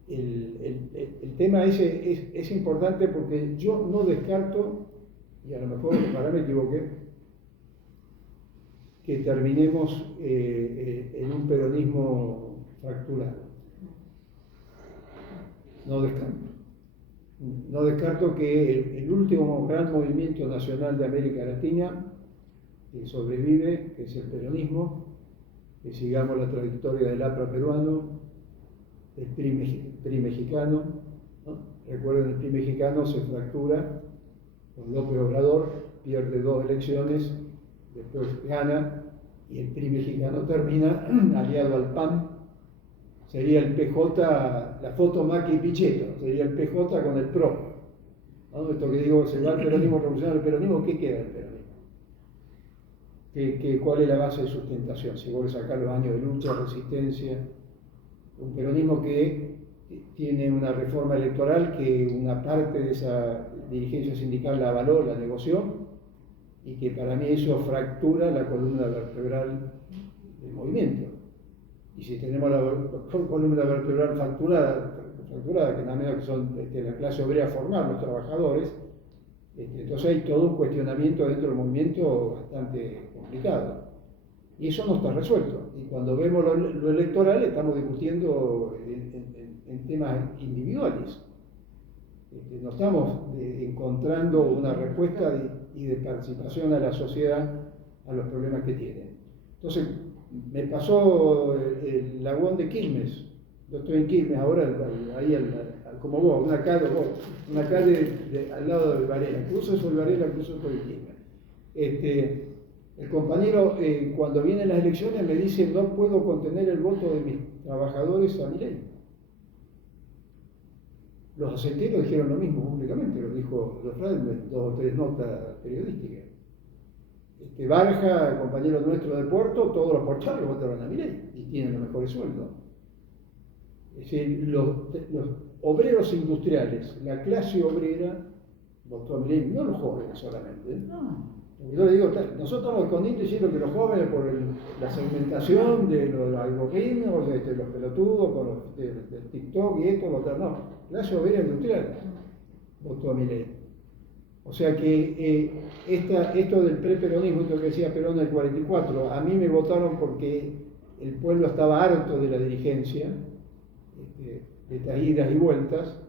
El tema ese es importante porque yo no descarto, y a lo mejor ojalá me equivoqué, que terminemos en un peronismo fracturado. No descarto. No descarto que el último gran movimiento nacional de América Latina que sobrevive, que es el peronismo, que sigamos la trayectoria del APRA peruano, del PRI mexicano, ¿no? Recuerden, el PRI mexicano se fractura con López Obrador, pierde 2 elecciones, después gana, y el PRI mexicano termina aliado al PAN. Sería el PJ, la foto Macri y Pichetto, sería el PJ con el PRO. ¿No? Esto que digo, se va el peronismo revolucionario, el peronismo, ¿qué queda del peronismo? ¿Cuál es la base de sustentación? Si vos sacás los años de lucha, resistencia, un peronismo que tiene una reforma electoral que una parte de esa dirigencia sindical la avaló, la negoció, y que para mí eso fractura la columna vertebral del movimiento. Y si tenemos la columna vertebral fracturada, que nada menos que son la clase obrera formal, los trabajadores, entonces hay todo un cuestionamiento dentro del movimiento bastante complicado. Y eso no está resuelto. Y cuando vemos lo electoral, estamos discutiendo en temas individuales. no estamos encontrando una respuesta y de participación a la sociedad a los problemas que tienen. Entonces, me pasó el laguón de Quilmes. Yo estoy en Quilmes ahora, ahí como vos, una calle al lado del Varela. Cruzo eso el Varela, cruzo todo el Quilmes. El compañero, cuando vienen las elecciones, me dice: no puedo contener el voto de mis trabajadores a Milei. Los argentinos dijeron lo mismo públicamente, lo dijo Lofrade en 2 o 3 notas periodísticas. Barja, compañero nuestro de Puerto, todos los portales votaron a Milei y tienen los mejores sueldos. Es decir, los obreros industriales, la clase obrera, votó a Milei, no los jóvenes solamente. Yo le digo, nosotros estamos escondiendo diciendo que los jóvenes, por la segmentación de los algoritmos, los pelotudos con los de TikTok y esto, votaron. No, clase obrera industrial votó a Milei. O sea que esto del preperonismo, esto que decía Perón en el 44, a mí me votaron porque el pueblo estaba harto de la dirigencia, de estas idas y vueltas,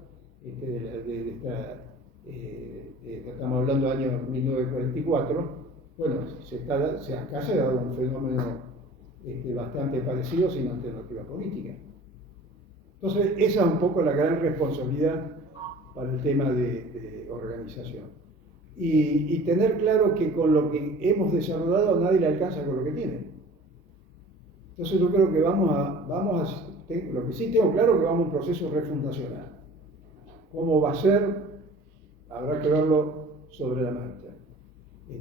estamos hablando del año 1944. Bueno, acá se ha dado un fenómeno bastante parecido sin alternativa política. Entonces, esa es un poco la gran responsabilidad para el tema de organización. Y tener claro que con lo que hemos desarrollado nadie le alcanza con lo que tiene. Entonces yo creo que lo que sí tengo claro es que vamos a un proceso refundacional. ¿Cómo va a ser? Habrá que verlo sobre la marcha.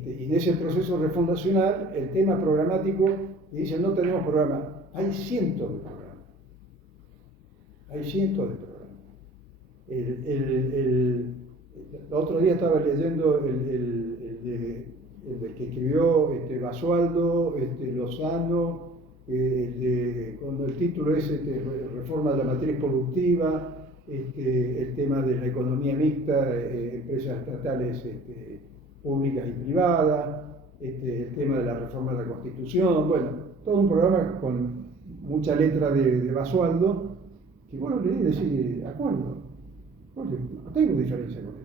Y en ese proceso refundacional, el tema programático, dicen no tenemos programa. Hay cientos de programas. Hay cientos de programas. El otro día estaba leyendo el que escribió Basualdo, Lozano, cuando el título es Reforma de la matriz productiva, el tema de la economía mixta, empresas estatales públicas y privadas, el tema de la reforma de la Constitución, bueno, todo un programa con mucha letra de Basualdo, que bueno, le di decir, acuerdo, porque no tengo diferencia con esto.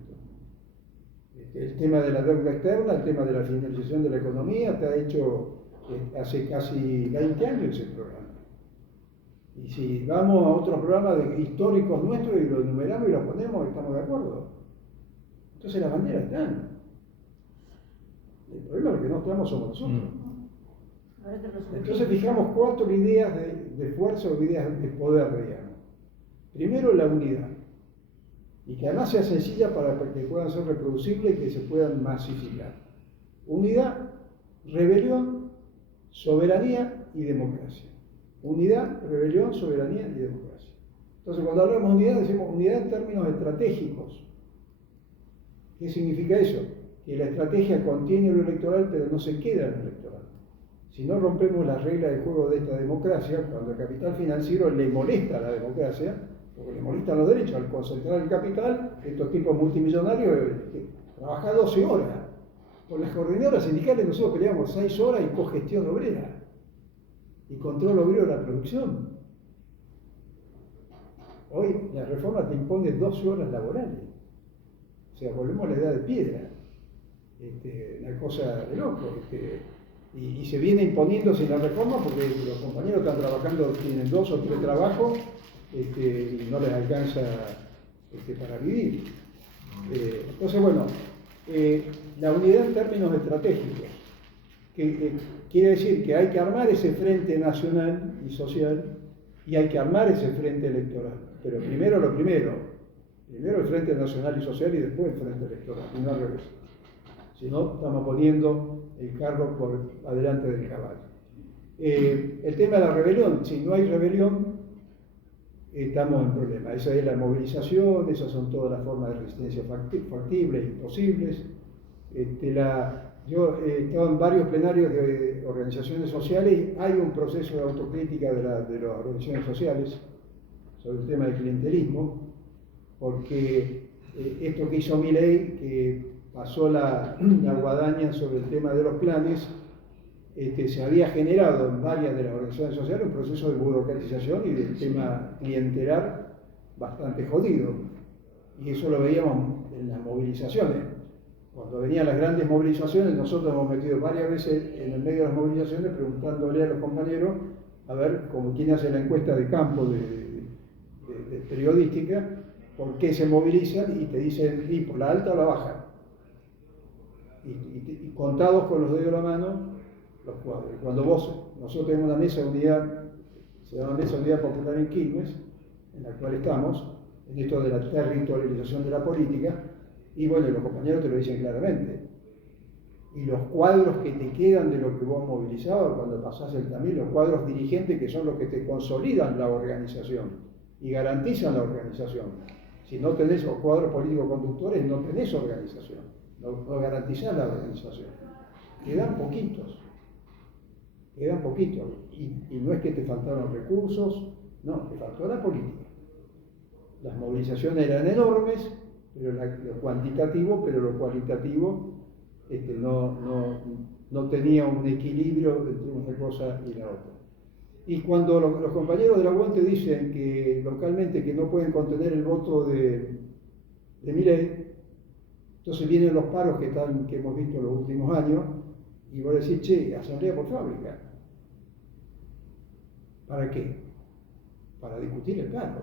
El tema de la deuda externa, el tema de la financiación de la economía, está hecho hace casi 20 años ese programa. Y si vamos a otros programas históricos nuestros y los enumeramos y los ponemos, estamos de acuerdo. Entonces las banderas están. El problema es que no estamos somos nosotros. Entonces fijamos 4 ideas de fuerza o ideas de poder, digamos. Primero, la unidad. Y que además sea sencilla para que puedan ser reproducibles y que se puedan masificar. Unidad, rebelión, soberanía y democracia. Unidad, rebelión, soberanía y democracia. Entonces, cuando hablamos de unidad, decimos unidad en términos estratégicos. ¿Qué significa eso? Que la estrategia contiene lo electoral, pero no se queda en lo electoral. Si no rompemos las reglas de juego de esta democracia, cuando el capital financiero le molesta a la democracia, porque le molestan los derechos al concentrar el capital, estos tipos multimillonarios trabajan 12 horas. Con las coordinadoras sindicales nosotros peleamos 6 horas y cogestión obrera y control obrero de la producción. Hoy la reforma te impone 12 horas laborales. O sea, volvemos a la edad de piedra. Una cosa de loco. Y se viene imponiéndose la reforma porque los compañeros están trabajando, tienen 2 o 3 trabajos y no les alcanza para vivir. Entonces, bueno, la unidad en términos estratégicos, que quiere decir que hay que armar ese frente nacional y social y hay que armar ese frente electoral. Pero primero lo primero el frente nacional y social y después el frente electoral, y no al revés. Si no, estamos poniendo el carro por adelante del caballo. El tema de la rebelión, si no hay rebelión, estamos en problema. Esa es la movilización, esas son todas las formas de resistencia factibles y posibles. Yo he estado en varios plenarios de organizaciones sociales y hay un proceso de autocrítica de las organizaciones sociales sobre el tema del clientelismo, porque esto que hizo Milei, que pasó la guadaña sobre el tema de los planes, se había generado en varias de las organizaciones sociales un proceso de burocratización y del tema clientelar bastante jodido. Y eso lo veíamos en las movilizaciones. Cuando venían las grandes movilizaciones, nosotros hemos metido varias veces en el medio de las movilizaciones preguntándole a los compañeros, a ver, como quien hace la encuesta de campo de periodística, por qué se movilizan, y te dicen, y por la alta o la baja. Y contados con los dedos de la mano, los cuadros. Cuando nosotros tenemos una mesa de unidad, se llama Mesa de Unidad Popular en Quilmes, en la cual estamos, en esto de la territorialización de la política, y bueno, los compañeros te lo dicen claramente. Y los cuadros que te quedan de lo que vos movilizabas cuando pasás el camino, los cuadros dirigentes que son los que te consolidan la organización y garantizan la organización. Si no tenés los cuadros políticos conductores, no tenés organización, no garantizás la organización. Quedan poquitos. Y no es que te faltaron recursos, no, te faltó la política. Las movilizaciones eran enormes, pero lo cuantitativo, pero lo cualitativo no tenía un equilibrio entre una cosa y la otra. Y cuando los compañeros del aguante dicen que localmente que no pueden contener el voto de Milei, entonces vienen los paros que hemos visto en los últimos años, y vos decís, che, asamblea por fábrica. ¿Para qué? Para discutir el paro.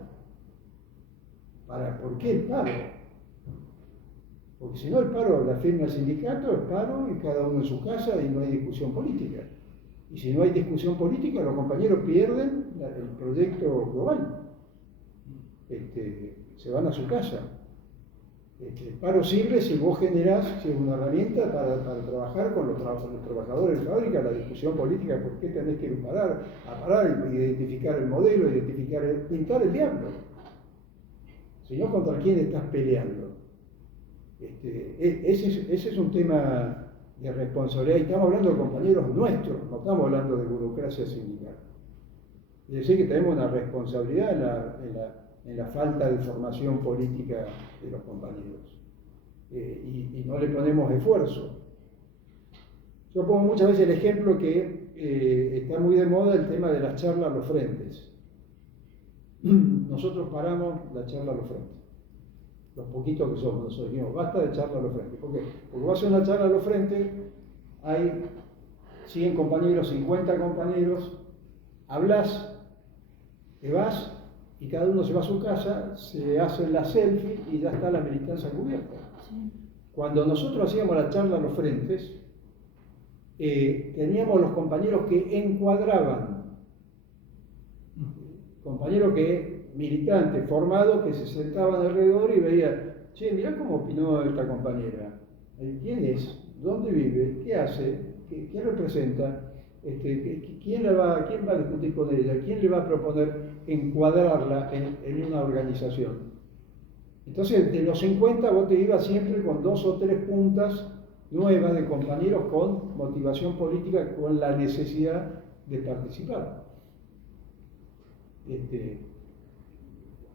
¿Por qué el paro? Porque si no, el paro la firma el sindicato, el paro, y cada uno en su casa, y no hay discusión política. Y si no hay discusión política, los compañeros pierden el proyecto global. Se van a su casa. El paro sirve si vos generás, si es una herramienta para trabajar con los trabajadores de fábrica, la discusión política, por qué tenés que parar, identificar el modelo, pintar el diablo. Si no, ¿contra quién estás peleando? Ese es un tema de responsabilidad, y estamos hablando de compañeros nuestros, no estamos hablando de burocracia sindical. Es decir, que tenemos una responsabilidad en la falta de formación política de los compañeros, y no le ponemos esfuerzo. Yo pongo muchas veces el ejemplo que está muy de moda el tema de las charlas a los frentes. Nosotros paramos la charla a los frentes. Los poquitos que somos, nosotros dijimos, basta de charla a los frentes. ¿Por qué? Porque vas a hacer una charla a los frentes, hay 100 compañeros, 50 compañeros, hablas, te vas, y cada uno se va a su casa, se hace la selfie y ya está la militancia cubierta. Sí. Cuando nosotros hacíamos la charla a los frentes, teníamos los compañeros que encuadraban, compañeros militantes, formados, que se sentaban alrededor y veían, che, mirá cómo opinó esta compañera, ¿quién es? ¿Dónde vive? ¿Qué hace? ¿Qué representa? ¿Quién va a discutir con ella? ¿Quién le va a proponer encuadrarla en una organización? Entonces, de los 50 vos te ibas siempre con 2 o 3 puntas nuevas de compañeros con motivación política, con la necesidad de participar.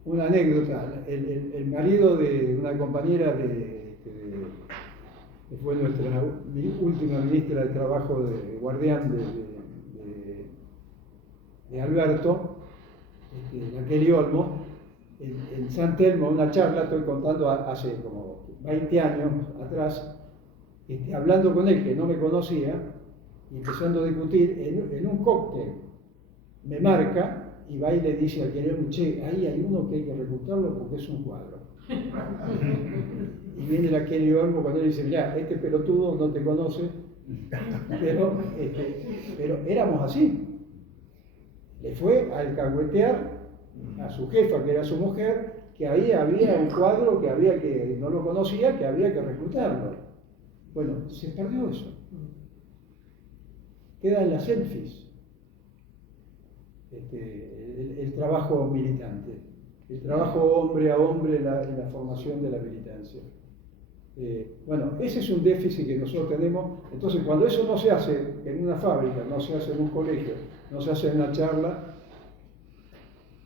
Una anécdota, el marido de una compañera que fue nuestra última ministra de Trabajo, de guardián de Alberto, la Kelly Olmo, en San Telmo, una charla, estoy contando hace como 20 años atrás, hablando con él, que no me conocía, y empezando a discutir, en un cóctel me marca y va y le dice al Kelly Olmo, che, ahí hay uno que hay que reclutarlo porque es un cuadro. Y viene la Kelly Olmo cuando él dice, mirá, este pelotudo no te conoce, pero éramos así. Le fue a alcahuetear a su jefa, que era su mujer, que ahí había un cuadro que no lo conocía, que había que reclutarlo. Bueno, se perdió eso. Quedan las selfies. El trabajo militante, el trabajo hombre a hombre en la formación de la militancia. Bueno, ese es un déficit que nosotros tenemos. Entonces, cuando eso no se hace en una fábrica, no se hace en un colegio, no se hace en una charla,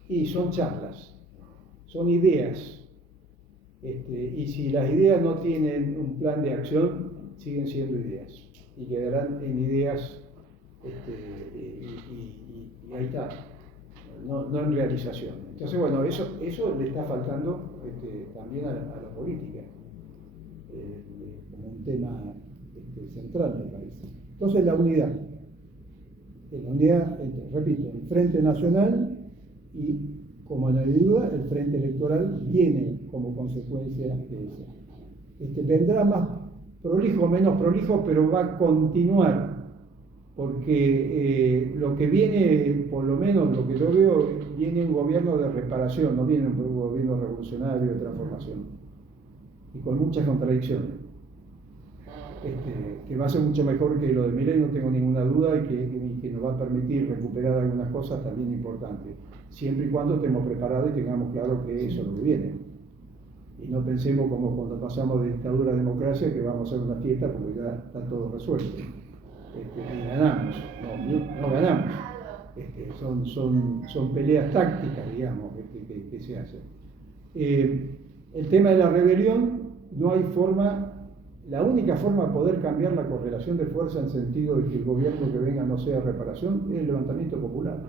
y son charlas, son ideas. Y si las ideas no tienen un plan de acción, siguen siendo ideas, y quedarán en ideas, y ahí está, no en realización. Entonces, bueno, eso le está faltando también a la política, como un tema central, me parece. Entonces, la unidad, repito, el Frente Nacional y, como no hay duda, el Frente Electoral viene como consecuencia de eso. Vendrá más prolijo, menos prolijo, pero va a continuar, porque lo que viene, por lo menos lo que yo veo, viene un gobierno de reparación, no viene un gobierno revolucionario de transformación, y con muchas contradicciones, que va a ser mucho mejor que lo de Milei, no tengo ninguna duda, y que nos va a permitir recuperar algunas cosas también importantes, siempre y cuando estemos preparados y tengamos claro que eso es lo que viene. Y no pensemos como cuando pasamos de dictadura a democracia, que vamos a hacer una fiesta porque ya está todo resuelto. Y ganamos, no ganamos. Son peleas tácticas, digamos, que se hacen. El tema de la rebelión, no hay forma, la única forma de poder cambiar la correlación de fuerza en sentido de que el gobierno que venga no sea reparación, es el levantamiento popular.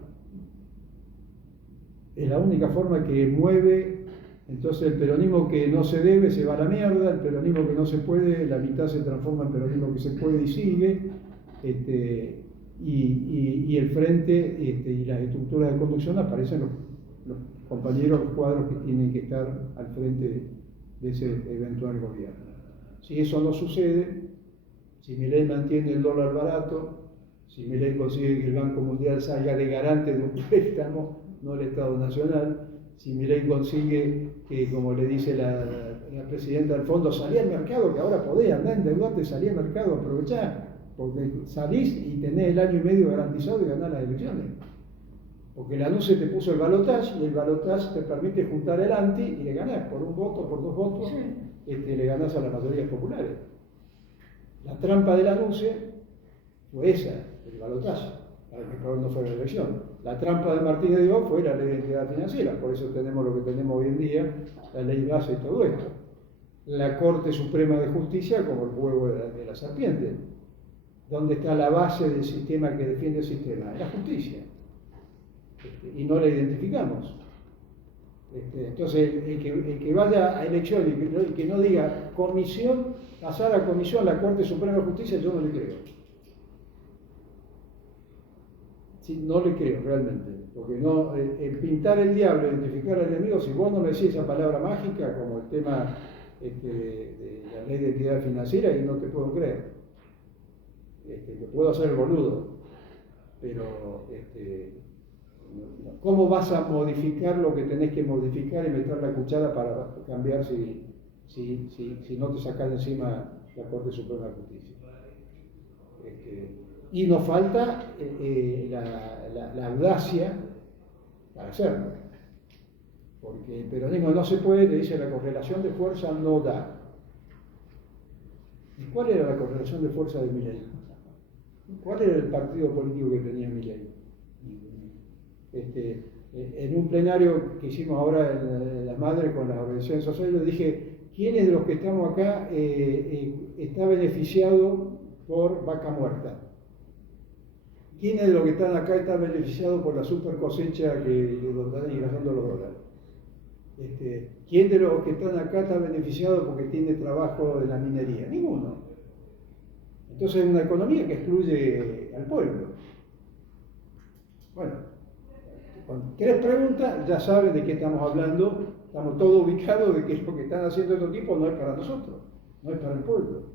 Es la única forma que mueve. Entonces el peronismo que no se debe se va a la mierda, el peronismo que no se puede, la mitad se transforma en peronismo que se puede y sigue, y el frente y las estructuras de conducción aparecen los compañeros, los cuadros que tienen que estar al frente de ese eventual gobierno. Si eso no sucede, si Milei mantiene el dólar barato, si Milei consigue que el Banco Mundial salga de garante de un préstamo, no el Estado Nacional, si Milei consigue que, como le dice la presidenta del fondo, salí al mercado, que ahora podés andar endeudarte, salí al mercado, aprovechá, porque salís y tenés el año y medio garantizado de ganar las elecciones. Porque la NUCE te puso el balotaje, y el balotaje te permite juntar el anti y le ganás por un voto, por dos votos, le ganás a las mayorías populares. La trampa de la NUCE fue esa, el balotaje, para que no fuera la elección. La trampa de Martínez de Oz fue la ley de identidad financiera, por eso tenemos lo que tenemos hoy en día, la ley base y todo esto. La Corte Suprema de Justicia como el huevo de la serpiente. ¿Dónde está la base del sistema que defiende el sistema? La justicia. Y no la identificamos. Entonces, el que vaya a elecciones y que no diga comisión, pasar a comisión la Corte Suprema de Justicia, yo no le creo. Sí, no le creo realmente, porque no, el pintar el diablo, identificar al enemigo, si vos no me decís esa palabra mágica, como el tema de la ley de identidad financiera, y no te puedo creer. Te puedo hacer el boludo, pero ¿cómo vas a modificar lo que tenés que modificar y meter la cuchara para cambiar si no te sacás de encima la Corte Suprema de Justicia? Y nos falta la audacia para hacerlo, porque el peronismo no se puede, te dice la correlación de fuerza no da. ¿Y cuál era la correlación de fuerza de Milei? ¿Cuál era el partido político que tenía Milei? En un plenario que hicimos ahora en Las Madres con las organizaciones sociales, le dije, ¿quiénes de los que estamos acá está beneficiado por vaca muerta? ¿Quiénes de los que están acá están beneficiados por la super cosecha que están ingresando los dólares? ¿Quién de los que están acá está beneficiado porque tiene trabajo en la minería? Ninguno. Entonces es una economía que excluye al pueblo. Bueno, con 3 preguntas ya saben de qué estamos hablando, estamos todos ubicados de que lo que están haciendo estos tipos no es para nosotros, no es para el pueblo.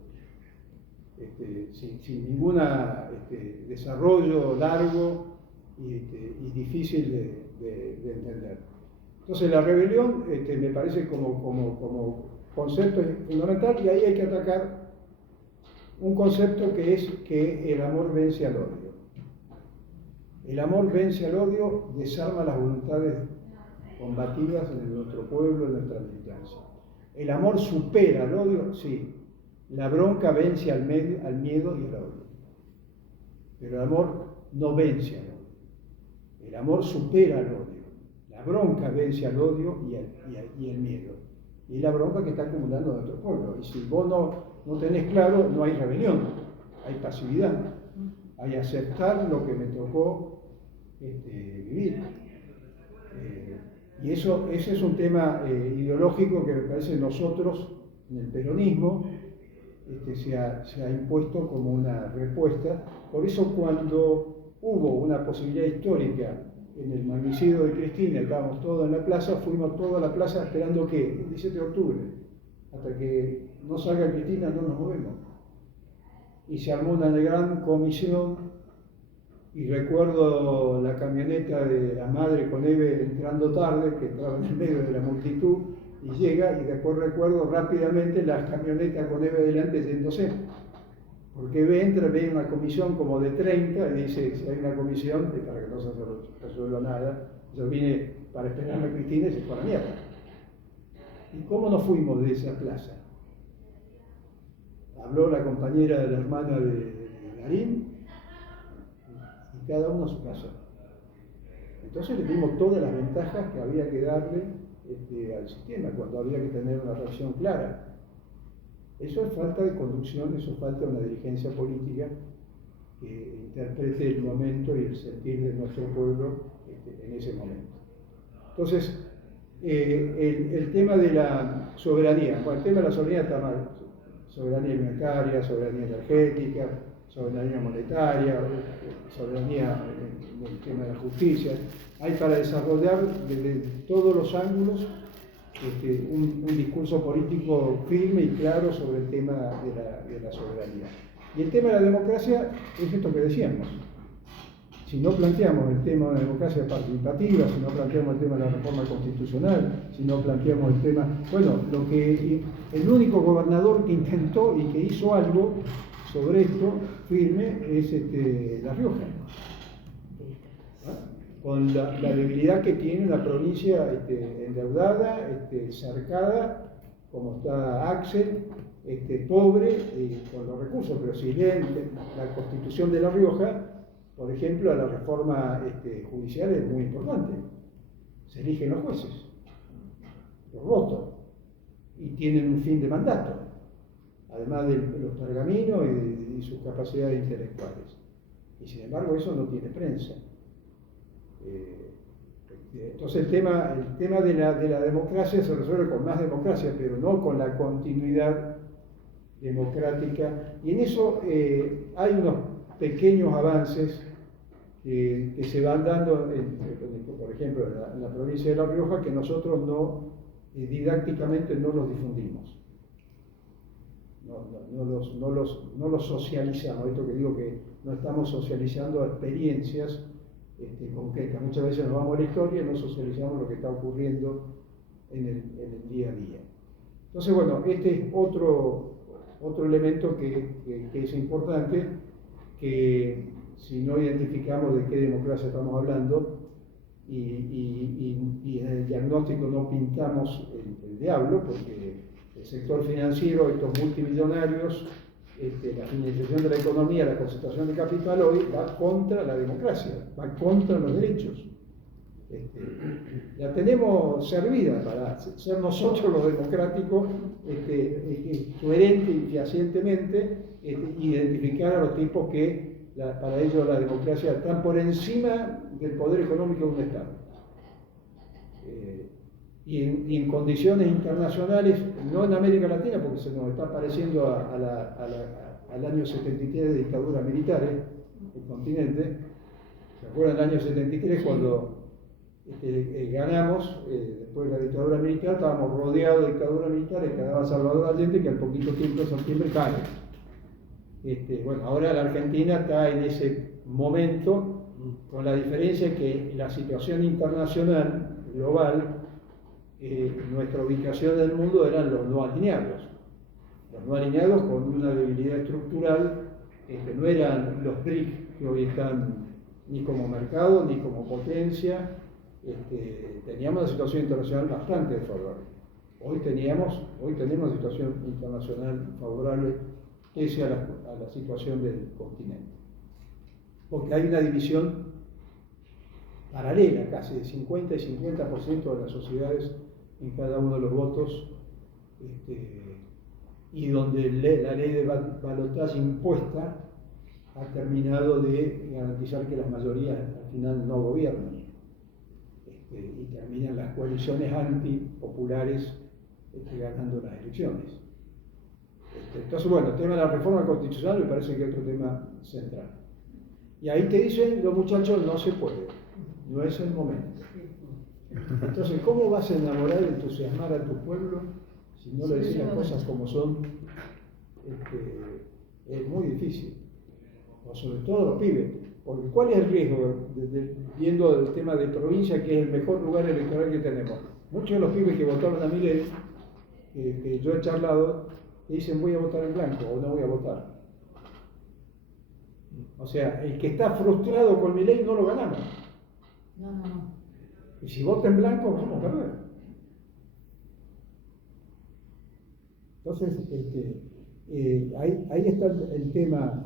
Sin ningún desarrollo largo y difícil de entender. Entonces la rebelión me parece como concepto fundamental, y ahí hay que atacar un concepto que es que el amor vence al odio. El amor vence al odio, desarma las voluntades combativas en nuestro pueblo, en nuestra militancia. El amor supera al odio, sí. La bronca vence al miedo y al odio. Pero el amor no vence al odio. El amor supera al odio. La bronca vence al odio y el miedo. Y la bronca que está acumulando nuestro pueblo. Y si vos no tenés claro, no hay rebelión, hay pasividad. Hay aceptar lo que me tocó vivir. Y ese es un tema ideológico que me parece nosotros, en el peronismo, se ha impuesto como una respuesta. Por eso cuando hubo una posibilidad histórica en el magnicidio de Cristina, estábamos todos en la plaza, fuimos todos a la plaza esperando que el 17 de octubre, hasta que no salga Cristina no nos movemos. Y se armó una gran comisión, y recuerdo la camioneta de la madre con Eve entrando tarde, que entraba en el medio de la multitud, y llega, y después recuerdo rápidamente la camioneta con Eve delante yéndose. Porque Eve entra, ve una comisión como de 30, y dice, si hay una comisión, es para que no se resuelva nada. Yo vine para esperarme a Cristina y se fue a la mierda. ¿Y cómo nos fuimos de esa plaza? Habló la compañera de la hermana de Darín, y cada uno a su casa. Entonces le dimos todas las ventajas que había que darle al sistema, cuando había que tener una reacción clara. Eso es falta de conducción, eso es falta de una dirigencia política que interprete el momento y el sentir de nuestro pueblo en ese momento. Entonces, el tema de la soberanía, bueno, el tema de la soberanía está mal. Soberanía alimentaria, soberanía energética, soberanía monetaria, soberanía en el tema de la justicia. Hay para desarrollar desde todos los ángulos un discurso político firme y claro sobre el tema de la soberanía. Y el tema de la democracia es esto que decíamos. Si no planteamos el tema de la democracia participativa, si no planteamos el tema de la reforma constitucional, si no planteamos el tema... Bueno, el único gobernador que intentó y que hizo algo sobre esto firme es La Rioja. Con la debilidad que tiene una provincia endeudada, cercada, como está Axel, pobre con los recursos, pero si leen la Constitución de La Rioja, por ejemplo, la reforma judicial es muy importante. Se eligen los jueces, los votos, y tienen un fin de mandato, además de los pergaminos y sus capacidades intelectuales. Y sin embargo eso no tiene prensa. Entonces el tema de la democracia se resuelve con más democracia, pero no con la continuidad democrática. Y en eso hay unos pequeños avances que se van dando, por ejemplo, en la provincia de La Rioja, que nosotros didácticamente no los difundimos. No los socializamos. Esto que digo que no estamos socializando experiencias concretas. Muchas veces nos vamos a la historia y no socializamos lo que está ocurriendo en el día a día. Entonces, bueno, este es otro elemento que es importante, que si no identificamos de qué democracia estamos hablando y en el diagnóstico no pintamos el diablo, porque el sector financiero, estos multimillonarios, la financiación de la economía, la concentración de capital hoy va contra la democracia, va contra los derechos. La tenemos servida para ser nosotros los democráticos, coherente y fehacientemente, identificar a los tipos que para ellos la democracia está por encima del poder económico de un Estado. Y en condiciones internacionales, no en América Latina, porque se nos está pareciendo al año 73 de dictadura militar, el continente. ¿Se acuerdan del año 73 cuando ganamos, después de la dictadura militar, estábamos rodeados de dictaduras militares, quedaba Salvador Allende, que al poquito tiempo de septiembre cae. Bueno, ahora la Argentina está en ese momento, con la diferencia que la situación internacional, global, nuestra ubicación en el mundo eran los no alineados. Los no alineados con una debilidad estructural, no eran los BRIC que hoy están ni como mercado ni como potencia. Teníamos una situación internacional bastante desfavorable. Hoy tenemos una situación internacional favorable pese a la situación del continente. Porque hay una división paralela, casi de 50 y 50% de las sociedades en cada uno de los votos, y donde la ley de balotaje impuesta ha terminado de garantizar que las mayorías al final no gobiernan. y terminan las coaliciones antipopulares ganando las elecciones. Entonces, bueno, el tema de la reforma constitucional me parece que es otro tema central. Y ahí te dicen los muchachos, no se puede, no es el momento. Entonces, ¿cómo vas a enamorar, entusiasmar a tu pueblo si no le decís las cosas como son? Es muy difícil, o sobre todo los pibes. Porque ¿cuál es el riesgo, viendo el tema de provincia, que es el mejor lugar electoral que tenemos? Muchos de los pibes que votaron a Milei, que yo he charlado, dicen voy a votar en blanco o no voy a votar. O sea, el que está frustrado con Milei no lo ganamos. No. Y si vota en blanco, vamos a perder. Entonces, ahí está el tema.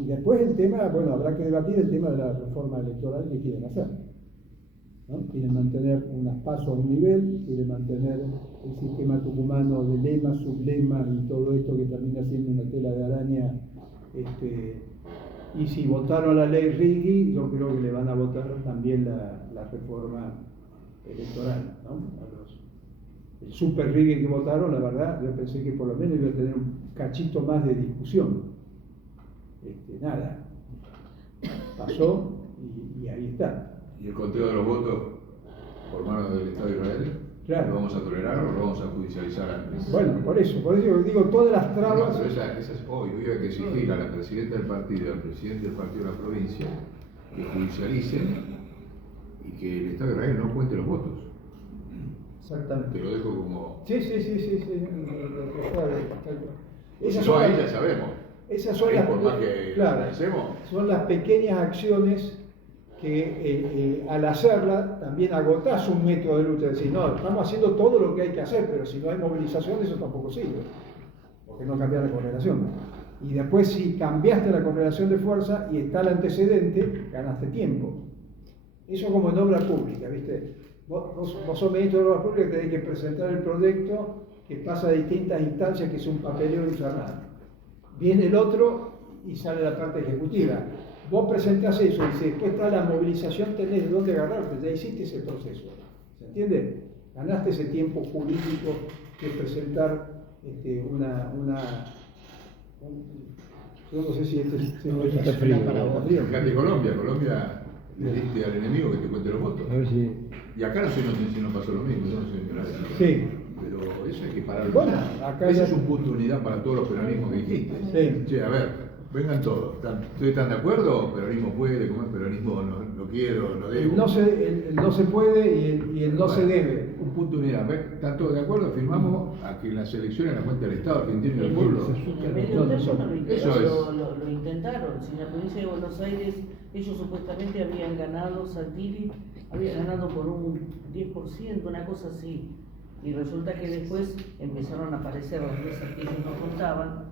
Y después el tema, bueno, habrá que debatir el tema de la reforma electoral que quieren hacer, ¿no? Quieren mantener unas pasos a un nivel, quieren mantener el sistema tucumano de lema, sublema y todo esto que termina siendo una tela de araña. Y si votaron la ley Riggi, yo creo que le van a votar también la reforma electoral, ¿no? El super Riggi que votaron, la verdad, yo pensé que por lo menos iba a tener un cachito más de discusión. Nada, pasó y ahí está. ¿Y el conteo de los votos por mano del Estado de Israel? Claro. ¿Lo vamos a tolerar o lo vamos a judicializar antes? Bueno, por eso digo, todas las trabas. No, pero esa es obvio, hay que exigir a la presidenta del partido, al presidente del partido de la provincia, que judicialicen y que el Estado de Israel no cuente los votos. Exactamente. Te lo dejo como. Sí. Esas No, son ahí las- ya sabemos. Esas son Ahí las, por más que claro, hacemos. son las pequeñas acciones que al hacerla también agotás un método de lucha. Decir, no, estamos haciendo todo lo que hay que hacer, pero si no hay movilización eso tampoco sirve, porque no cambia la correlación. Y después si cambiaste la correlación de fuerza y está el antecedente, ganaste tiempo. Eso como en obra pública, ¿viste? Vos sos ministro de obras públicas, tenés que presentar el proyecto que pasa a distintas instancias, que es un papeleo infernal. Viene el otro y sale la parte ejecutiva. Vos presentás eso y si después está la movilización, tenés de dónde agarrarte, ya hiciste ese proceso. ¿Se entiende? Ganaste ese tiempo jurídico que presentar yo no sé si este es Fíjate Colombia le diste al enemigo que te cuente los votos. A ver si. Y acá no sé si no pasó lo mismo, yo no sé qué la Sí. Pero eso hay que pararlo. Bueno, acá ese ya- es un punto de unidad para todos los peronismos que dijiste. Sí. Che, a ver, vengan todos. ¿Ustedes están de acuerdo? Peronismo puede, como es peronismo no quiero, no debo. El no se puede y el no se debe. Un punto de unidad. ¿Están todos de acuerdo? Firmamos a que en las elecciones la cuenta del Estado argentino y del pueblo. En medio término Eso es. lo intentaron. Si en la provincia de Buenos Aires ellos supuestamente habían ganado, Santilli había ganado por un 10%, una cosa así. Y resulta que después empezaron a aparecer las mesas que ellos no contaban